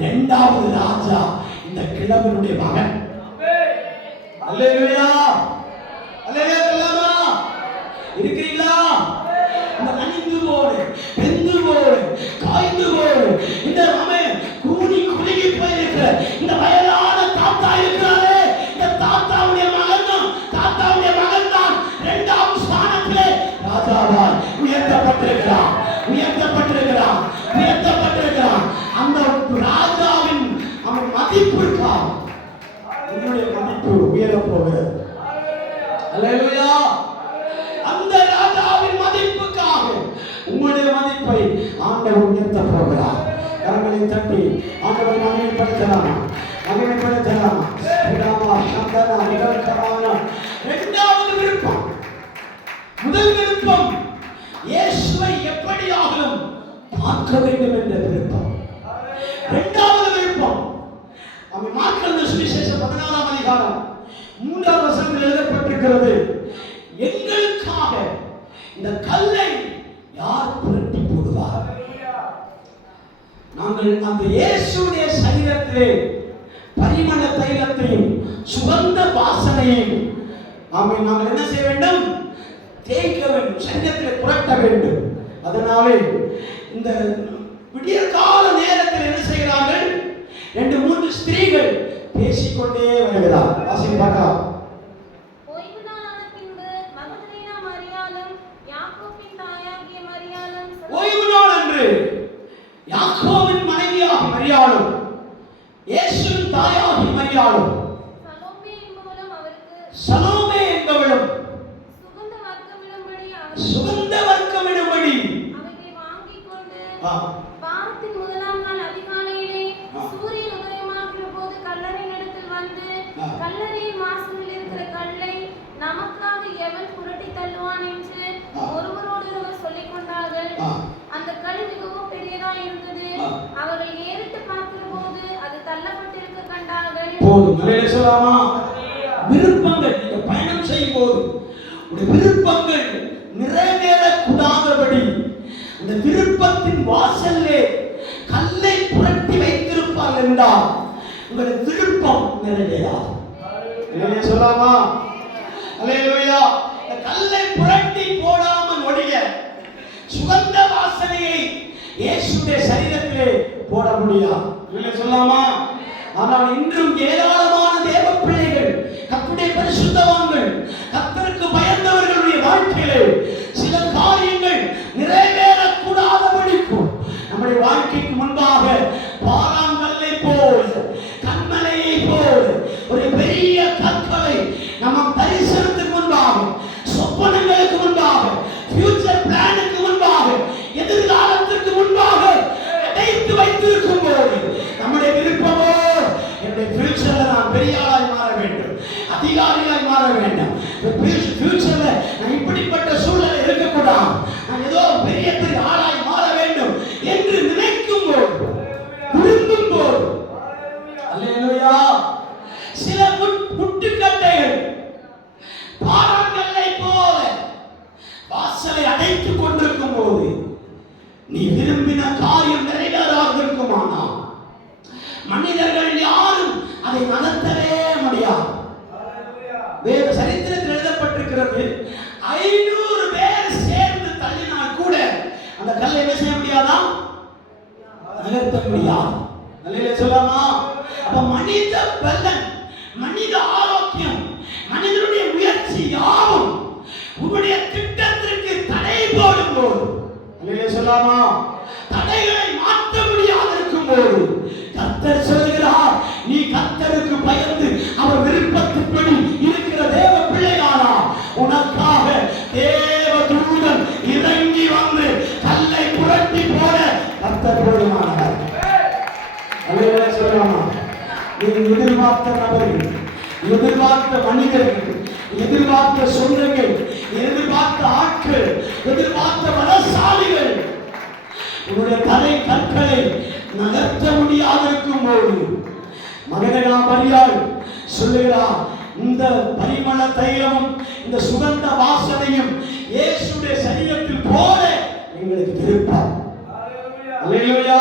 இரண்டாவது ராஜா இந்த கிழவனுடைய மகன். அல்லேலூயா, அல்லேலூயா சொல்லலாமா? இருக்கிறீங்களா? இந்த அணிந்து போடு, வெந்து போடு, காய்ந்து போடு, இந்த கூனி குறுகி போயிருக்கிற இந்த வயதான தாத்தா இருக்கிறாரே, இந்த தாத்தாவுடைய மகன் தான், தாத்தாவுடைய மகன் தான் இரண்டாம் ஸ்தானத்திலே ராஜாவாய் உயர்த்தப்பட்டிருக்கிறான், உயர்த்தப்பட்டிருக்கிறான், உயர்த்தப்பட்டிருக்கிறான். அந்த ராஜாவின் அவன் மதிப்பிற்காக உன்னுடைய மதிப்பு உயரப் போகிறது. அல்லேலூயா. அந்த ராஜாவின் மதிப்புக்காக உங்களுடைய மதிப்பை ஆண்டவர் உயர்த்த போகிறார். கரங்களை தட்டி ஆண்டவரை மகிமைப்படுத்தலாமா? மகிமைப்படுத்தலாமா? இரண்டாவது விருப்பம், முதல் விருப்பம் இயேசுவை எப்படியாகலும் பார்க்க வேண்டும் என்ற விருப்பம். இரண்டாவது விருப்பம், அவன் மார்க்கு சுவிசேஷம் 14ஆம் அதிகாரம் 3ஆம் வசனத்தில் எழுதப்பட்டிருக்கிறது, எங்களுக்காக இந்த கல்லை யார் புரட்டி போடுவார்? நாங்கள் அந்த இயேசுடைய சரீரத்திலே பரிமள தைலத்தையும் சுகந்த வாசனையையும் ஆமென். நாங்கள் என்ன செய்ய வேண்டும்? தேய்க்க வேண்டும், சரீரத்தில் புரட்ட வேண்டும். அதனாலே இந்த விடிய கால நேரத்தில் என்ன செய்கிறார்கள்? 2-3 ஸ்திரீகள் பேசிக்கொண்டே வருகிறார். வாசித்து பார்க்கலாம். ஓய்வு நாளான பின்பு மகதலேனா மரியாளும் யாக்கோபின் தாயாகிய மரியாளும் ஓய்வு நாள் அன்று யாக்கோபின் மனைவியாகிய மரியாளும் இயேசுவின் தாயாகிய மரியாளும் சலோமே என்பவளும் அவருக்கு சலோமே என்பவளும் சுகந்த வர்க்கமிடும்படி அவைகளை வாங்கிக் கொண்டு ஆ. வாரத்தின் முதலாம் நாள் அதிகாலையிலே சூரியன் உதயமாகிற போது கல்லறையின் இடத்தில் வந்து கல்லறையின் வாசலில் இருக்கிற கல்லை நமக்காக எவன் புரட்டி தள்ளுவான் என்று ஒருவரோடொருவர் சொல்லிக் கொண்டார்கள். அந்த கல் மிகவும் பெரியதா இருந்தது. அவர்கள் ஏறிட்டு பார்க்கிற போது அது தள்ளப்பட்டிருக்க கண்டார்கள். போதும். அல்லேலூயா சொல்லாமா? விருப்பங்கள், நீங்க பயணம் செய்யும் போது உங்களுடைய விருப்பங்கள் நிறைவேறக்கூடாதபடி அந்த விருப்பத்தின் வாசல்லே கல்லை புரட்டி வைத்திருப்பார்கள் என்றால் உங்களுடைய விருப்பம் நிறைவேறாது. அல்லேலூயா சொல்லாமா? அல்லேலூயா. இந்த கல்லை புரட்டி போடாமல் ஒழிய சுகந்த வாசனையை இயேசுடைய சரீரத்திலே போட முடியாது. அல்லேலூயா சொல்லாமா? ஆனால் இன்றும் ஏராளமான தேவ பிள்ளைகள், கர்த்தருடைய பரிசுத்தவான்கள், கர்த்தருக்கு பயந்தவர்களுடைய வாழ்க்கையிலே சில காரியங்கள் நிறைவேறக்கூடாதபடிக்கும் நம்முடைய வாழ்க்கைக்கு முன்பாக பாறாங்கல்லை போல், கண்மலையை போல் ஒரு பெரிய கற்களை நம்ம தரிசனத்துக்கு முன்பாக, சொப்பனங்களுக்கு முன்பாக, ஃபியூச்சர் பிளானுக்கு முன்பாக, எதிர்காலத்திற்கு முன்பாக அடைத்து வைத்திருக்கும் போது நம்முடைய விருப்பமோ என்னுடைய ஃபியூச்சர்ல நான் பெரிய ஆளாய் மாற வேண்டும், அதிகாரியாய் மாற வேண்டும், ஃபியூச்சர்ல நான் இப்படிப்பட்ட சூழ்நிலை இருக்கக்கூடாது, நான் ஏதோ பெரிய பெரிய ஆளாய் மாற வேண்டும் என்று நினைக்கும் போது, விரும்பும் போது, அல்லேலூயா, சில முட்டுக்கட்டைகள் பாறாங்கல்லை போல வாசலை அடைத்துக் கொண்டிருக்கும் போது நீ விரும்பின காரியம் நிறைவேறாது இருக்குமானால் மனிதர்கள் யாரும் அதை நடத்தவே முடியாது. வேத சரித்திரத்தில் எழுதப்பட்டிருக்கிறது, 500 பேர் சேர்ந்து தள்ளினால் கூட அந்த கல்லை என்ன செய்ய முடியாதா? நகர்த்த முடியாது. அல்லேலூயா சொல்லாமா? அப்ப மனித பலன், மனித ஆரோக்கியம், மனிதனுடைய முயற்சி யாவும் உன்னுடைய திட்டத்திற்கு தடை போடும் போது, அல்லேலூயா சொல்லாமா? தடைகளை மாற்ற முடியாது இருக்கும் போது கர்த்தர் சொல்கிறார், நீ கர்த்தருக்கு பயந்து அவர் விருப்பத்தின்படி இருக்கிற தேவ பிள்ளையானா உனக்காக தேவ தூதன் இறங்கி வந்து கல்லை புரட்டி போட கர்த்தர் போதுமானவர். அல்லேலூயா சொல்லாமா? நீ எதிர்பார்த்த நபர்கள், எதிர்பார்த்த மனிதர்கள், எதிர்பார்த்த சொந்தங்கள், எதிர்பார்த்த ஆட்கள், எதிர்பார்த்த பலசாலிகள் உன்னுடைய தலை கற்களை நகர்த்த முடியாது இருக்கும் போது மகனா மரியாள் சொல்லுகிறார், இந்த பரிமள தைலமும் இந்த சுகந்த வாசனையும் இயேசுடைய சரீரத்தில் போல எங்களுக்கு விருப்பம். அல்லேலூயா.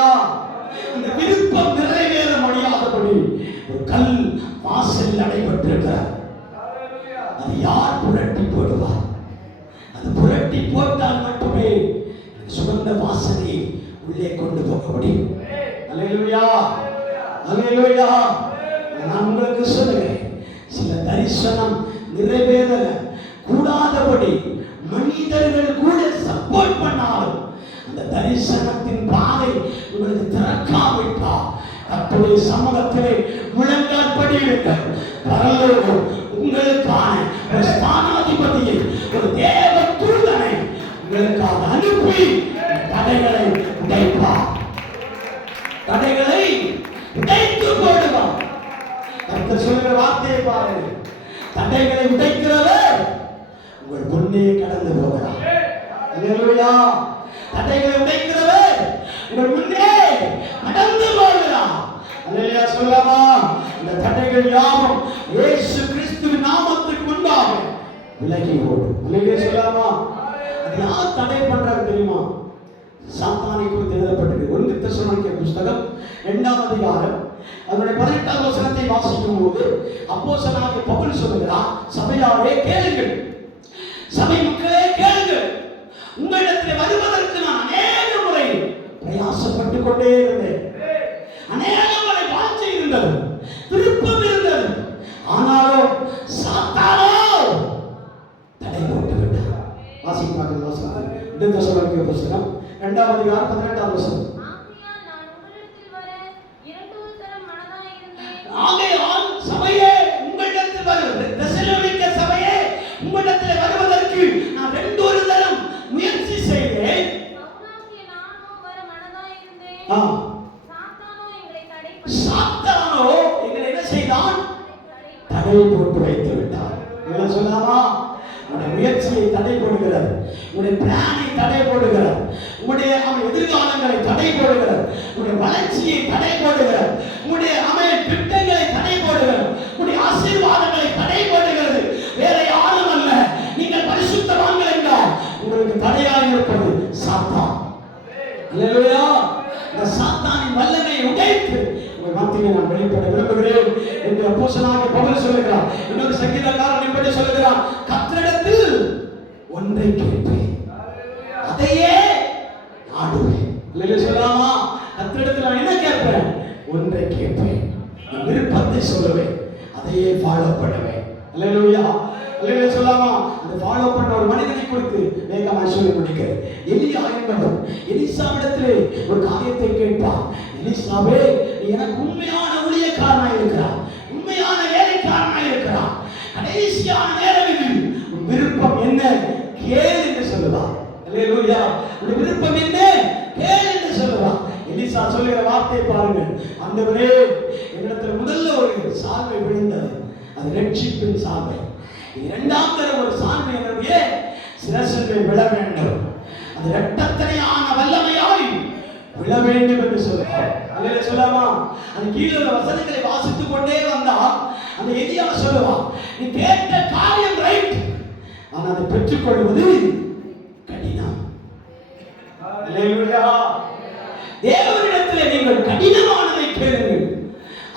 இந்த விருப்பம் நிறைவேற முடியாதபடி ஒரு கல் வாசலில் அடைபட்டிருக்கிறார். அது யார் புரட்டி போடுவார்? அது புரட்டி போட்டால் மட்டுமே சுகந்த வாசனையை உள்ளே கொண்டு போக முடியும். அல்லேலூயா, அல்லேலூயா. நான் உங்களுக்கு சொல்லுகிறேன், சில தரிசனம் நிறைவேற கூடாதபடி மனிதர்கள் கூட சப்போர்ட் பண்ணாலும் அந்த தரிசனத்தின் பாதை உங்களுக்கு திறக்காவிட்டால் கர்த்தருடைய சமூகத்திலே முழங்காற்படி இருக்க பரலோகம் உங்களுக்கான ஒரு ஸ்தானாதிபதியை, ஒரு தேவ தூதனை உங்களுக்காக அனுப்பி தடைகளை உடைப்பார், தடைகளை உடைத்து போடுவார். கர்த்தர் சொல்கிற வார்த்தையை பாருங்க, தடைகளை உடைக்கிறவர் உங்கள் முன்னே கடந்து போகிறார். அல்லேலூயா. தடைகளை உடைக்கிறவர் உங்கள் முன்னே கடந்து போகிறார். அல்லேலூயா சொல்லலாமா? இந்த தடைகள் யாவும் இயேசு கிறிஸ்துவின் நாமத்துக்கு முன்பாக விலகி ஓடும். அல்லேலூயா சொல்லலாமா? அது யார் தடை பண்றாங்க தெரியுமா? சாத்தானை குறித்து எழுதப்பட்டிருக்கு. 1 தெசலோனிக்கேயர் புத்தகம் 2ஆம் அதிகாரம் அதனுடைய 18ஆம் வசனத்தை வாசிக்கும் போது அப்போஸ்தலனாகிய பவுல் சொல்லுகிறார், சபையாரே கேளுங்கள், சபை மக்களே கேளுங்கள், உங்களிடத்தில் வருவதற்கு நான் அநேக முறை பிரயாசப்பட்டு கொண்டே இருந்தேன், அநேக முறை வாஞ்சை இருந்தது, விருப்பம் இருந்தது, ஆனாலும் சாத்தானோ தடை போட்டு விட்டார். வாசிப்பாங்க வாசனம் 2 தெசலோனிக்கேயர் புத்தகம் 2ஆம் அதிகாரம் 18ஆம் வசனம். ஆகையால் சபையே உங்களிடத்தில் வருவது, தெசலோனிக்கே சபையே உங்களிடத்தில் வருவதற்கு நான் 2 தரம் முயற்சி செய்தேன். சாத்தானோ எங்களை என்ன செய்தான்? தடை போட்டு வைத்து விட்டார். என்ன சொல்லாமா? உங்களுடைய முயற்சியை தடை போடுகிறார், உங்களுடைய பிளானை தடை போடுகிறார், உங்களுடைய எதிர்காலங்களை தடை போடுகிறார், உங்களுடைய வளர்ச்சியை தடை போடுகிறார், உங்களுடைய திட்டங்களை தடை போடுகிறார், உங்களுடைய ஆசீர்வாதங்களை தடை போடுகிறது. வேற யாரும் அல்ல, நீங்கள் பரிசுத்தவான்கள் என்றால் உங்களுக்கு தடையாக இருப்பது சாத்தான். அல்லேலூயா. இந்த சாத்தானின் வல்லமையை உடைத்து உங்கள் மத்தியில் நான் வெளிப்பட விரும்புகிறேன் என்று அப்போஸ்தலனாகிய பவுல் சொல்லுகிறார். இன்னொரு சங்கீதக்காரன் இப்படி சொல்லுகிறார், கர்த்தரிடத்தில் ஒன்றை கேட்பேன், அதையே நாடுவேன். அல்லேலூயா சொல்லாமா? கர்த்தரிடத்தில் நான் என்ன கேட்பேன்? ஒன்றை கேட்பேன், விருப்பத்தை சொல்லுவேன், அதையே ஃபாலோ பண்ணுவேன். அல்லேலூயா. அல்லேலூயா சொல்லாமா? அந்த ஃபாலோ பண்ண ஒரு மனிதனை குறித்து வேகமாக சொல்லி முடிக்கிறேன். எலியா என்பவர் எலிசாவிடத்திலே ஒரு காரியத்தை கேட்பார். எலிசாவே, நீ எனக்கு உண்மையான ஊழியக்காரனாய் இருக்கிறார், உண்மையான வேலைக்காரனாய் இருக்கிறார், கடைசியான நேரம் இது, உன் விருப்பம் என்ன கேள் என்று சொல்லுவார். அல்லேலூயா. உன் விருப்பம் என்ன கேள் என்று சொல்லுவார். எலிசா சொல்லுகிற வார்த்தையை பாருங்கள். ஆண்டவரே, என்னிடத்தில் முதல்ல ஒரு சால்வை விழுந்தது, அது ரட்சிப்பின் சால்வை. 2ஆம் தரம் ஒரு சால்வை என்னுடைய சிரசில் விழ வேண்டும், அது இரட்டத்தனையான வல்லமையாய் விழ வேண்டும் என்று சொல்லுவார். அல்லேலூயா சொல்லாமா? அது கீழே உள்ள வசனங்களை வாசித்துக் கொண்டே வந்தால் அந்த எலியா சொல்லுவார், நீ கேட்ட காரியம் ரைட், ஆனால் அதை பெற்றுக்கொள்வது கடினம். அல்லேலூயா. தேவனிடத்திலே நீங்கள் கடினமானதை கேளுங்கள்,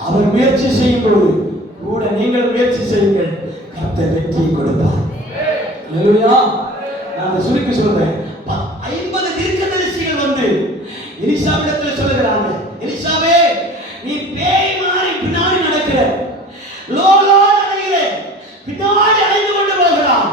அவர் முயற்சி செய்யும் பொழுது கூட நீங்கள் முயற்சி செய்யுங்கள், கர்த்தர் வெற்றியை கொடுப்பார். அல்லேலூயா. நான் சுருக்கி சொல்றேன். 50 தீர்க்கதரிசிகள் வந்து எலிசாவிடத்தில் சொல்லுகிறாங்க, எலிசாவே, நீ பேய் மாதிரி பின்னாடி நடக்கிற, லோலோ நடக்கிற, பின்னாடி அடைந்து கொண்டு போகிறான்.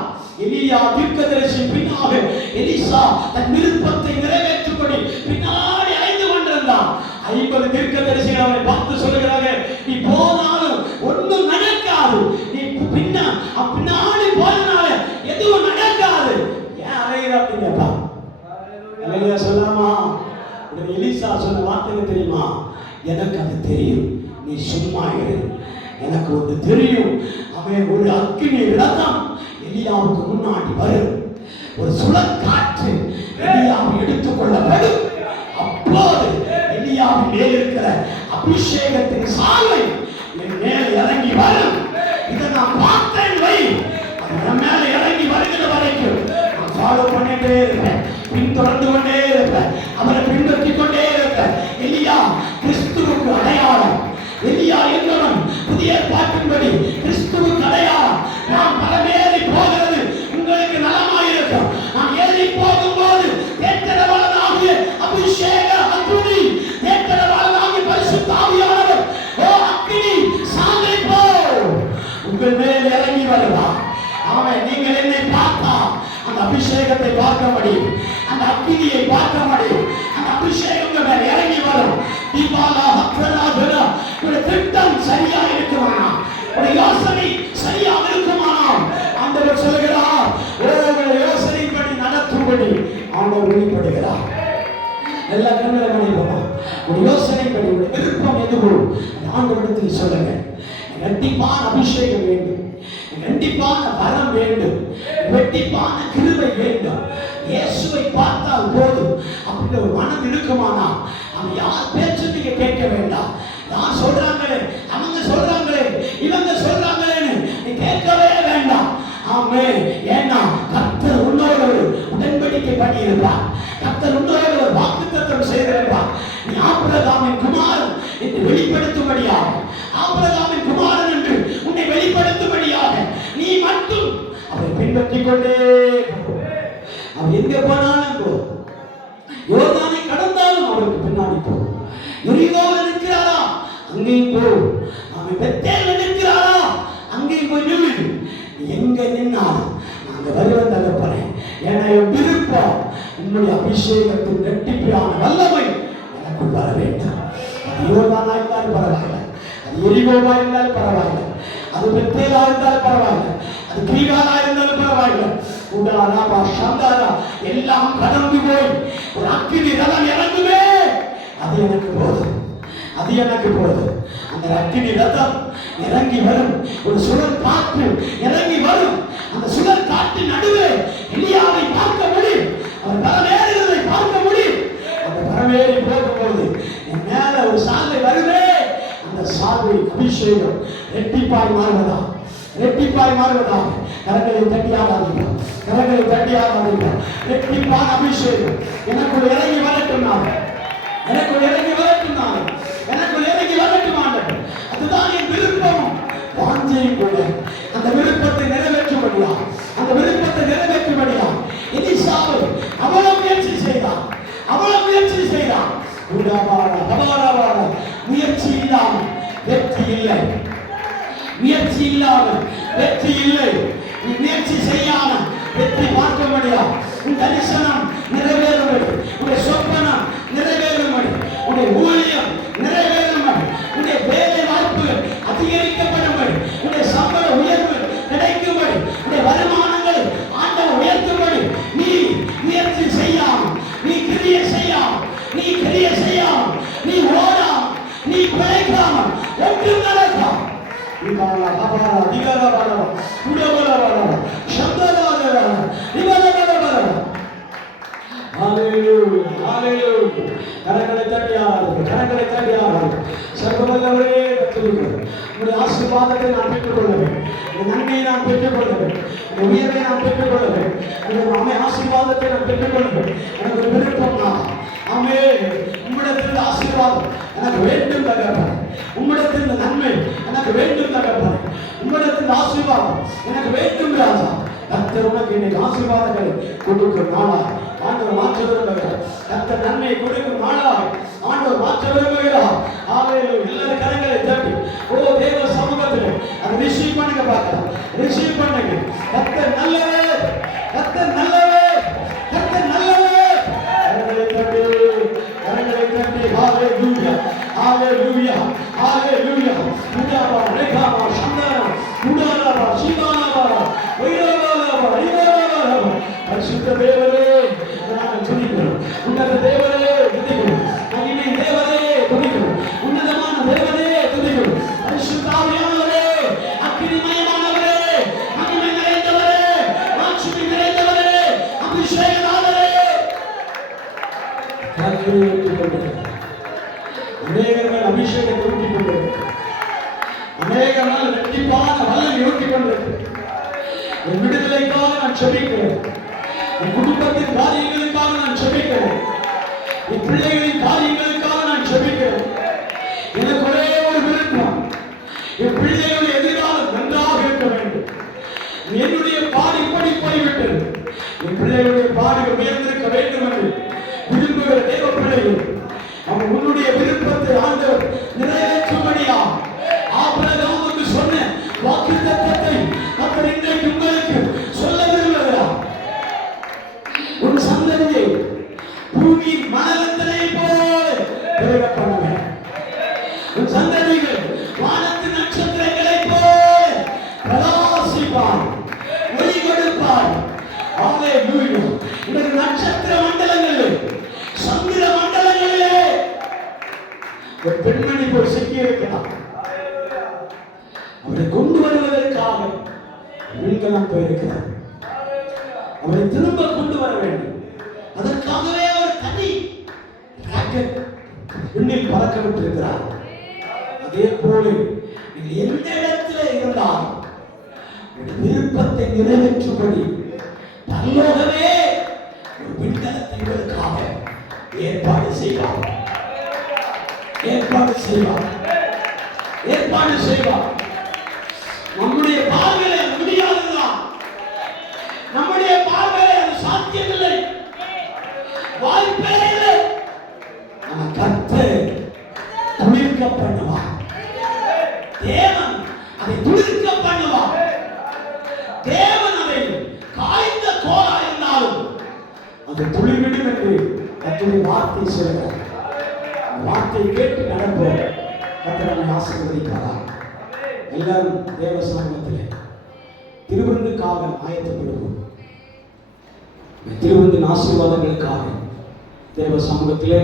எலியா தீர்க்கதரிசி பின்னாடி எலிசா தன் விருப்பத்தை நிறைவேற்றும்படி பின்னாடி அடைந்து கொண்டிருந்தான். 50 தீர்க்கதரிசிகள் அவனை பார்த்து சொல்லுகிறாங்க, நீ போனாலும் ஒன்றும் நடக்காது, நீ பின்னாடி போனால எதுவும் நடக்காது, ஏன் அலைகிற அப்படின்னு கேட்பான். அல்லேலூயா சொல்லாமா? உடனே எலிசா சொன்ன வார்த்தை தெரியுமா? எனக்கு அது தெரியும், நீ சும்மா இரு, எனக்கு ஒன்று தெரியும். அவன் ஒரு அக்கினி ரதம் எலியாவுக்கு முன்னாடி வரும், ஒரு சுழற்காற்று எலியாவை எடுத்துக்கொள்ளப்படும். அப்போது எலியாவின் மேல் இருக்கிற அபிஷேகத்தின் சால்வை என் மேல் இறங்கி வரும். இதை நான் பார்த்தேன் வை, அது மேல இறங்கி வருகிற வரைக்கும் நான் ஃபாலோ பண்ணிட்டே இருப்பேன், பின்தொடர்ந்து கொண்டே இருப்பேன், அவரை பின்பற்றி கொண்டே இருப்பேன். எலியா கிறிஸ்துவுக்கு அடையாளம். எலியா என்பவன் புதிய ஏற்பாட்டின்படி கிறிஸ்துவுக்கு அடையாளம். நான் பரமேறி போகிறது உங்களுக்கு நலமாயிருக்கும். நான் ஏறி போகும்போது தேற்றரவாளனாகிய அபிஷேக அக்னி, தேற்றரவாளனாகிய பரிசுத்த ஆவியானவர், ஓ அக்னி சாந்தை போ, உங்கள் மேல் இறங்கி வருவார். அவன் நீங்கள் என்னை பார்த்தா அந்த அபிஷேகத்தை பார்க்க முடியும், அந்த அக்னியை பார்க்க முடியும், அந்த அபிஷேகம் உங்கள் மேல் இறங்கி வரும். தீபாலா ஹத்ரநாதனா, உங்களுடைய திட்டம் சரியா இருக்குமானா, உங்களுடைய யோசனை சரியாக இருக்குமானா, ஆண்டவர் சொல்கிறார், உங்களுடைய யோசனைப்படி நடத்தும்படி ஆண்டவர் வெளிப்படுகிறார். எல்லா கண்களை மணிப்போமா, ஒரு யோசனைப்படி உங்களுடைய விருப்பம் எதுவோ ஆண்டவரிடத்தில் சொல்லுங்க. இரட்டிப்பான அபிஷேகம் வேண்டும், இரட்டிப்பான வரம் வேண்டும், இரட்டிப்பான கிருபை வேண்டும். இயேசுவை பார்த்தால் போதும் அப்படி ஒரு மனம் இருக்குமானா, அவன் யார் பேச்சு நீங்க கேட்க வேண்டாம். யார் சொல்றாங்களே, அவங்க சொல்றாங்களே, இவங்க சொல்றாங்களேன்னு நீ கேட்கவே வேண்டாம். ஆமென். ஏன்னா கர்த்தர் உன்னோடு உடன்படிக்கை பண்ணியிருப்பார், கர்த்தர் உன்னோடு வாக்குத்தத்தம் செய்திருப்பார். நீ ஆபிரகாமின் குமாரன் என்று வெளிப்படுத்தும்படியாக அவன் எங்க போனாலும் போ, யோர்தானை கடந்தாலும் அவருக்கு பின்னாடி போ. எரிகோவில் நிற்கிறாரா அங்கேயும் போ, அவன் பெத்தேல்ல நிற்கிறாரா அங்கேயும் போய் நில்லு. எங்க நின்னாலும் நாங்க வருவன் தகப்பனே, என விருப்பம் உன்னுடைய அபிஷேகத்தின் இரட்டிப்பான வல்லமை எனக்குள் வர வேண்டும். அது யோர்தானா இருந்தாலும் பரவாயில்லை, அது எரிகோவா இருந்தாலும் பரவாயில்லை, அது பெத்தேலா இருந்தாலும் பரவாயில்லை, அது கிரிகாலா இருந்தாலும் பரவாயில்லை. உடாராபா சந்தாரா எல்லாம் கடந்து போய் ஒரு அக்கினி ரதம் இறங்குமே, அது எனக்கு போதும், அது எனக்கு போதும். அந்த அக்கினி ரதம் இறங்கி வரும், ஒரு சுழல் காற்று இறங்கி வரும். அந்த சுழல் காற்று நடுவே எலியாவை பார்க்க முடியும், அவர் பரமேறுவதை பார்க்க முடியும். அந்த பரமேறி போகும்போது என் மேல ஒரு சால்வை வருவே, அந்த சால்வை அபிஷேகம் ரெட்டிப்பாய் மாறுவதா, ரெட்டிப்பாய் மாறுவதா. கரங்களை தட்டி ஆராதிப்போம், கரங்களை தட்டி ஆராதிப்போம். ரெட்டிப்பான அபிஷேகம் எனக்குள் இறங்கி வரட்டும், எனக்குள் இறங்கி வரட்டும், எனக்குள் இறங்கி வரட்டும் ஆண்டவர். அதுதான் என் விருப்பமும் வாஞ்சையும் கூட. அந்த விருப்பத்தை நிறைவேற்றும்படியா, அந்த விருப்பத்தை நிறைவேற்றும்படியா எலிசாவை அவ்வளவு முயற்சி செய்தான், அவ்வளவு முயற்சி செய்தான். முயற்சி இல்லாமல் வெற்றி இல்லை, முயற்சி இல்லாமல் வெற்றி இல்லை. நீ முயற்சி செய்யாமல் வெற்றி பார்க்க முடியாது. உன் தரிசனம் நிறைவேறும்படி, உன்னுடைய சொப்பனம் நிறைவேறும்படி, உன்னுடைய ஊழியம் நிறைவேறும்படி, உன்னுடைய வேலை வாய்ப்புகள் அதிகரிக்கப்படும்படி, உன்னுடைய சம்பள உயர்வு கிடைக்கும்படி, உன்னுடைய வருமானங்களை ஆண்டவர் உயர்த்தும்படி நீ முயற்சி செய்யாமல், நீ கிரியை செய்யாமல், நீ கிரியை செய்யாமல், நீ ஓடாமல், நீ பிழைக்காமல் ஒன்றும் நடக்காம கரங்களை தட்டியார்கள், கரங்களை தட்டியார்கள். சர்வவல்லவரே உங்களுடைய ஆசீர்வாதத்தை நான் பெற்றுக்கொள்ள வேண்டும், நன்மையை நான் பெற்றுக்கொள்ள வேண்டும், உயர்வை நான் பெற்றுக்கொள்ள வேண்டும், அமை ஆசீர்வாதத்தை நான் பெற்றுக்கொள்ள வேண்டும். எனக்கு ஒரு விருப்பம் தான் ஆமே. உம்மிடத்தில் ஆசீர்வாதம் எனக்கு வேண்டும் தகப்பனே, உம்மிடத்தில் நன்மை எனக்கு வேண்டும் தகப்பனே, உம்மிடத்தில் ஆசீர்வாதம் எனக்கு வேண்டும் ராஜா. கர்த்தர் உனக்கு இன்னைக்கு ஆசீர்வாதங்களை கொடுக்கும் நாளாக ஆண்டவர் மாற்ற விரும்புகிறார். கர்த்தர் நன்மையை கொடுக்கும் நாளாக ஆண்டவர் மாற்ற விரும்புகிறார். ஹalleluya. எல்லாரும் கரங்களை தட்டி ஓ தேவ சமூகத்தில் அதை ரிசீவ் பண்ணுங்க, பார்க்கலாம் ரிசீவ் பண்ணுங்க. கர்த்தர் நல்லவர், கர்த்தர் நல்லவர், கர்த்தர் நல்லவர். கரங்களை தட்டி, கரங்களை தட்டி ஹalleluya, ஹalleluya, ஹalleluya. உடாபா ரேகாபா சந்தனா உடாராபா சீதானாபா வைராபாபா வைராபாபா. பரிசுத்த தேவரே நாங்கள் துதிக்கிறோம், உன்னத தேவரே துதிக்கிறோம், மகிமை தேவரே துதிக்கிறோம், உன்னதமான தேவரே துதிக்கிறோம். பரிசுத்த ஆவியானவரே, அக்கினிமயமானவரே, மகிமை நிறைந்தவரே, மாட்சிமை நிறைந்தவரே, அபிஷேகநாதரே. கர்த்தரை ஊற்றிக்கொண்டிருக்கிறார், அநேகர்கள் அபிஷேகத்தை ஊற்றிக்கொண்டிருக்கிறார், அநேகர்கள் வெற்றிப்பான வல்லமை ஊற்றிக்கொண்டிருக்கிறார். என் விடுதலைக்காக நான் செபிக்கிறேன், என் குடும்பத்தின் காரியங்களுக்காக நான் செபிக்கிறேன், என் பிள்ளைகளின் காரியங்களுக்காக நான் செபிக்கிறேன். எனக்கு ஒரே ஒரு விருப்பம், என் பிள்ளைகளுடைய எதிராக நன்றாக இருக்க வேண்டும். என்னுடைய பாடு இப்படி போய்விட்டது, என் பிள்ளைகளுடைய பாடுகள் உயர்ந்திருக்க வேண்டும் என்று விரும்புகிற தேவ பிள்ளைகள், அவன் உன்னுடைய விருப்பத்தை ஆண்டவர் நிறைவேற்றும்படியா ஆபிரகாமுக்கு சொன்ன வாக்குத்தத்தத்தை கர்த்தர் இன்றைக்கு உங்களுக்கு சொல்ல விரும்புகிறார். ஒரு சந்ததியை பூமி மணலத்தினை போல பெருக பண்ணுவேன், ஒரு சந்ததிகள் வானத்து நட்சத்திரங்களை போல பிரகாசிப்பார், ஒளி கொடுப்பார். ஹalleluya. இந்த நட்சத்திர மண்டலங்களிலே, சந்திர மண்டலங்களிலே ஒரு பெண்மணி போய் சிக்கி இருக்கிறார். அவரை கொண்டு வருவதற்காக விண்கலம் போயிருக்கிறார். அவரை திரும்ப கொண்டு வர வேண்டும். அதற்காகவே அவர் தனி ராக்கெட் விண்ணில் பறக்க விட்டிருக்கிறார். அதே போல நீங்கள் எந்த இடத்துல இருந்தால் விருப்பத்தை நிறைவேற்றும்படி பரலோகமே ஒரு விண்கலத்தை உங்களுக்காக ஏற்பாடு செய்வார், ஏற்பாடு செய்வார், ஏற்பாடு செய்வார். நம்முடைய பார்வையில முடியாதுதான், நம்முடைய பண்ணுவார். தேவன் அதை துளிர்க்க பண்ணுவார். தேவன் அதை காய்ந்த கோலா இருந்தாலும் அது துளிர்விடும் என்று கர்த்தருடைய வார்த்தை சொல்கிறார். வார்த்தை கேட்டு நடப்போம். கர்த்தர் நம்மை ஆசீர்வதிப்பாராக. எல்லாரும் தேவ சமூகத்திலே திருவிருந்துக்காக ஆயத்தப்படுவோம். திருவிருந்தின் ஆசீர்வாதங்களுக்காக தேவ சமூகத்திலே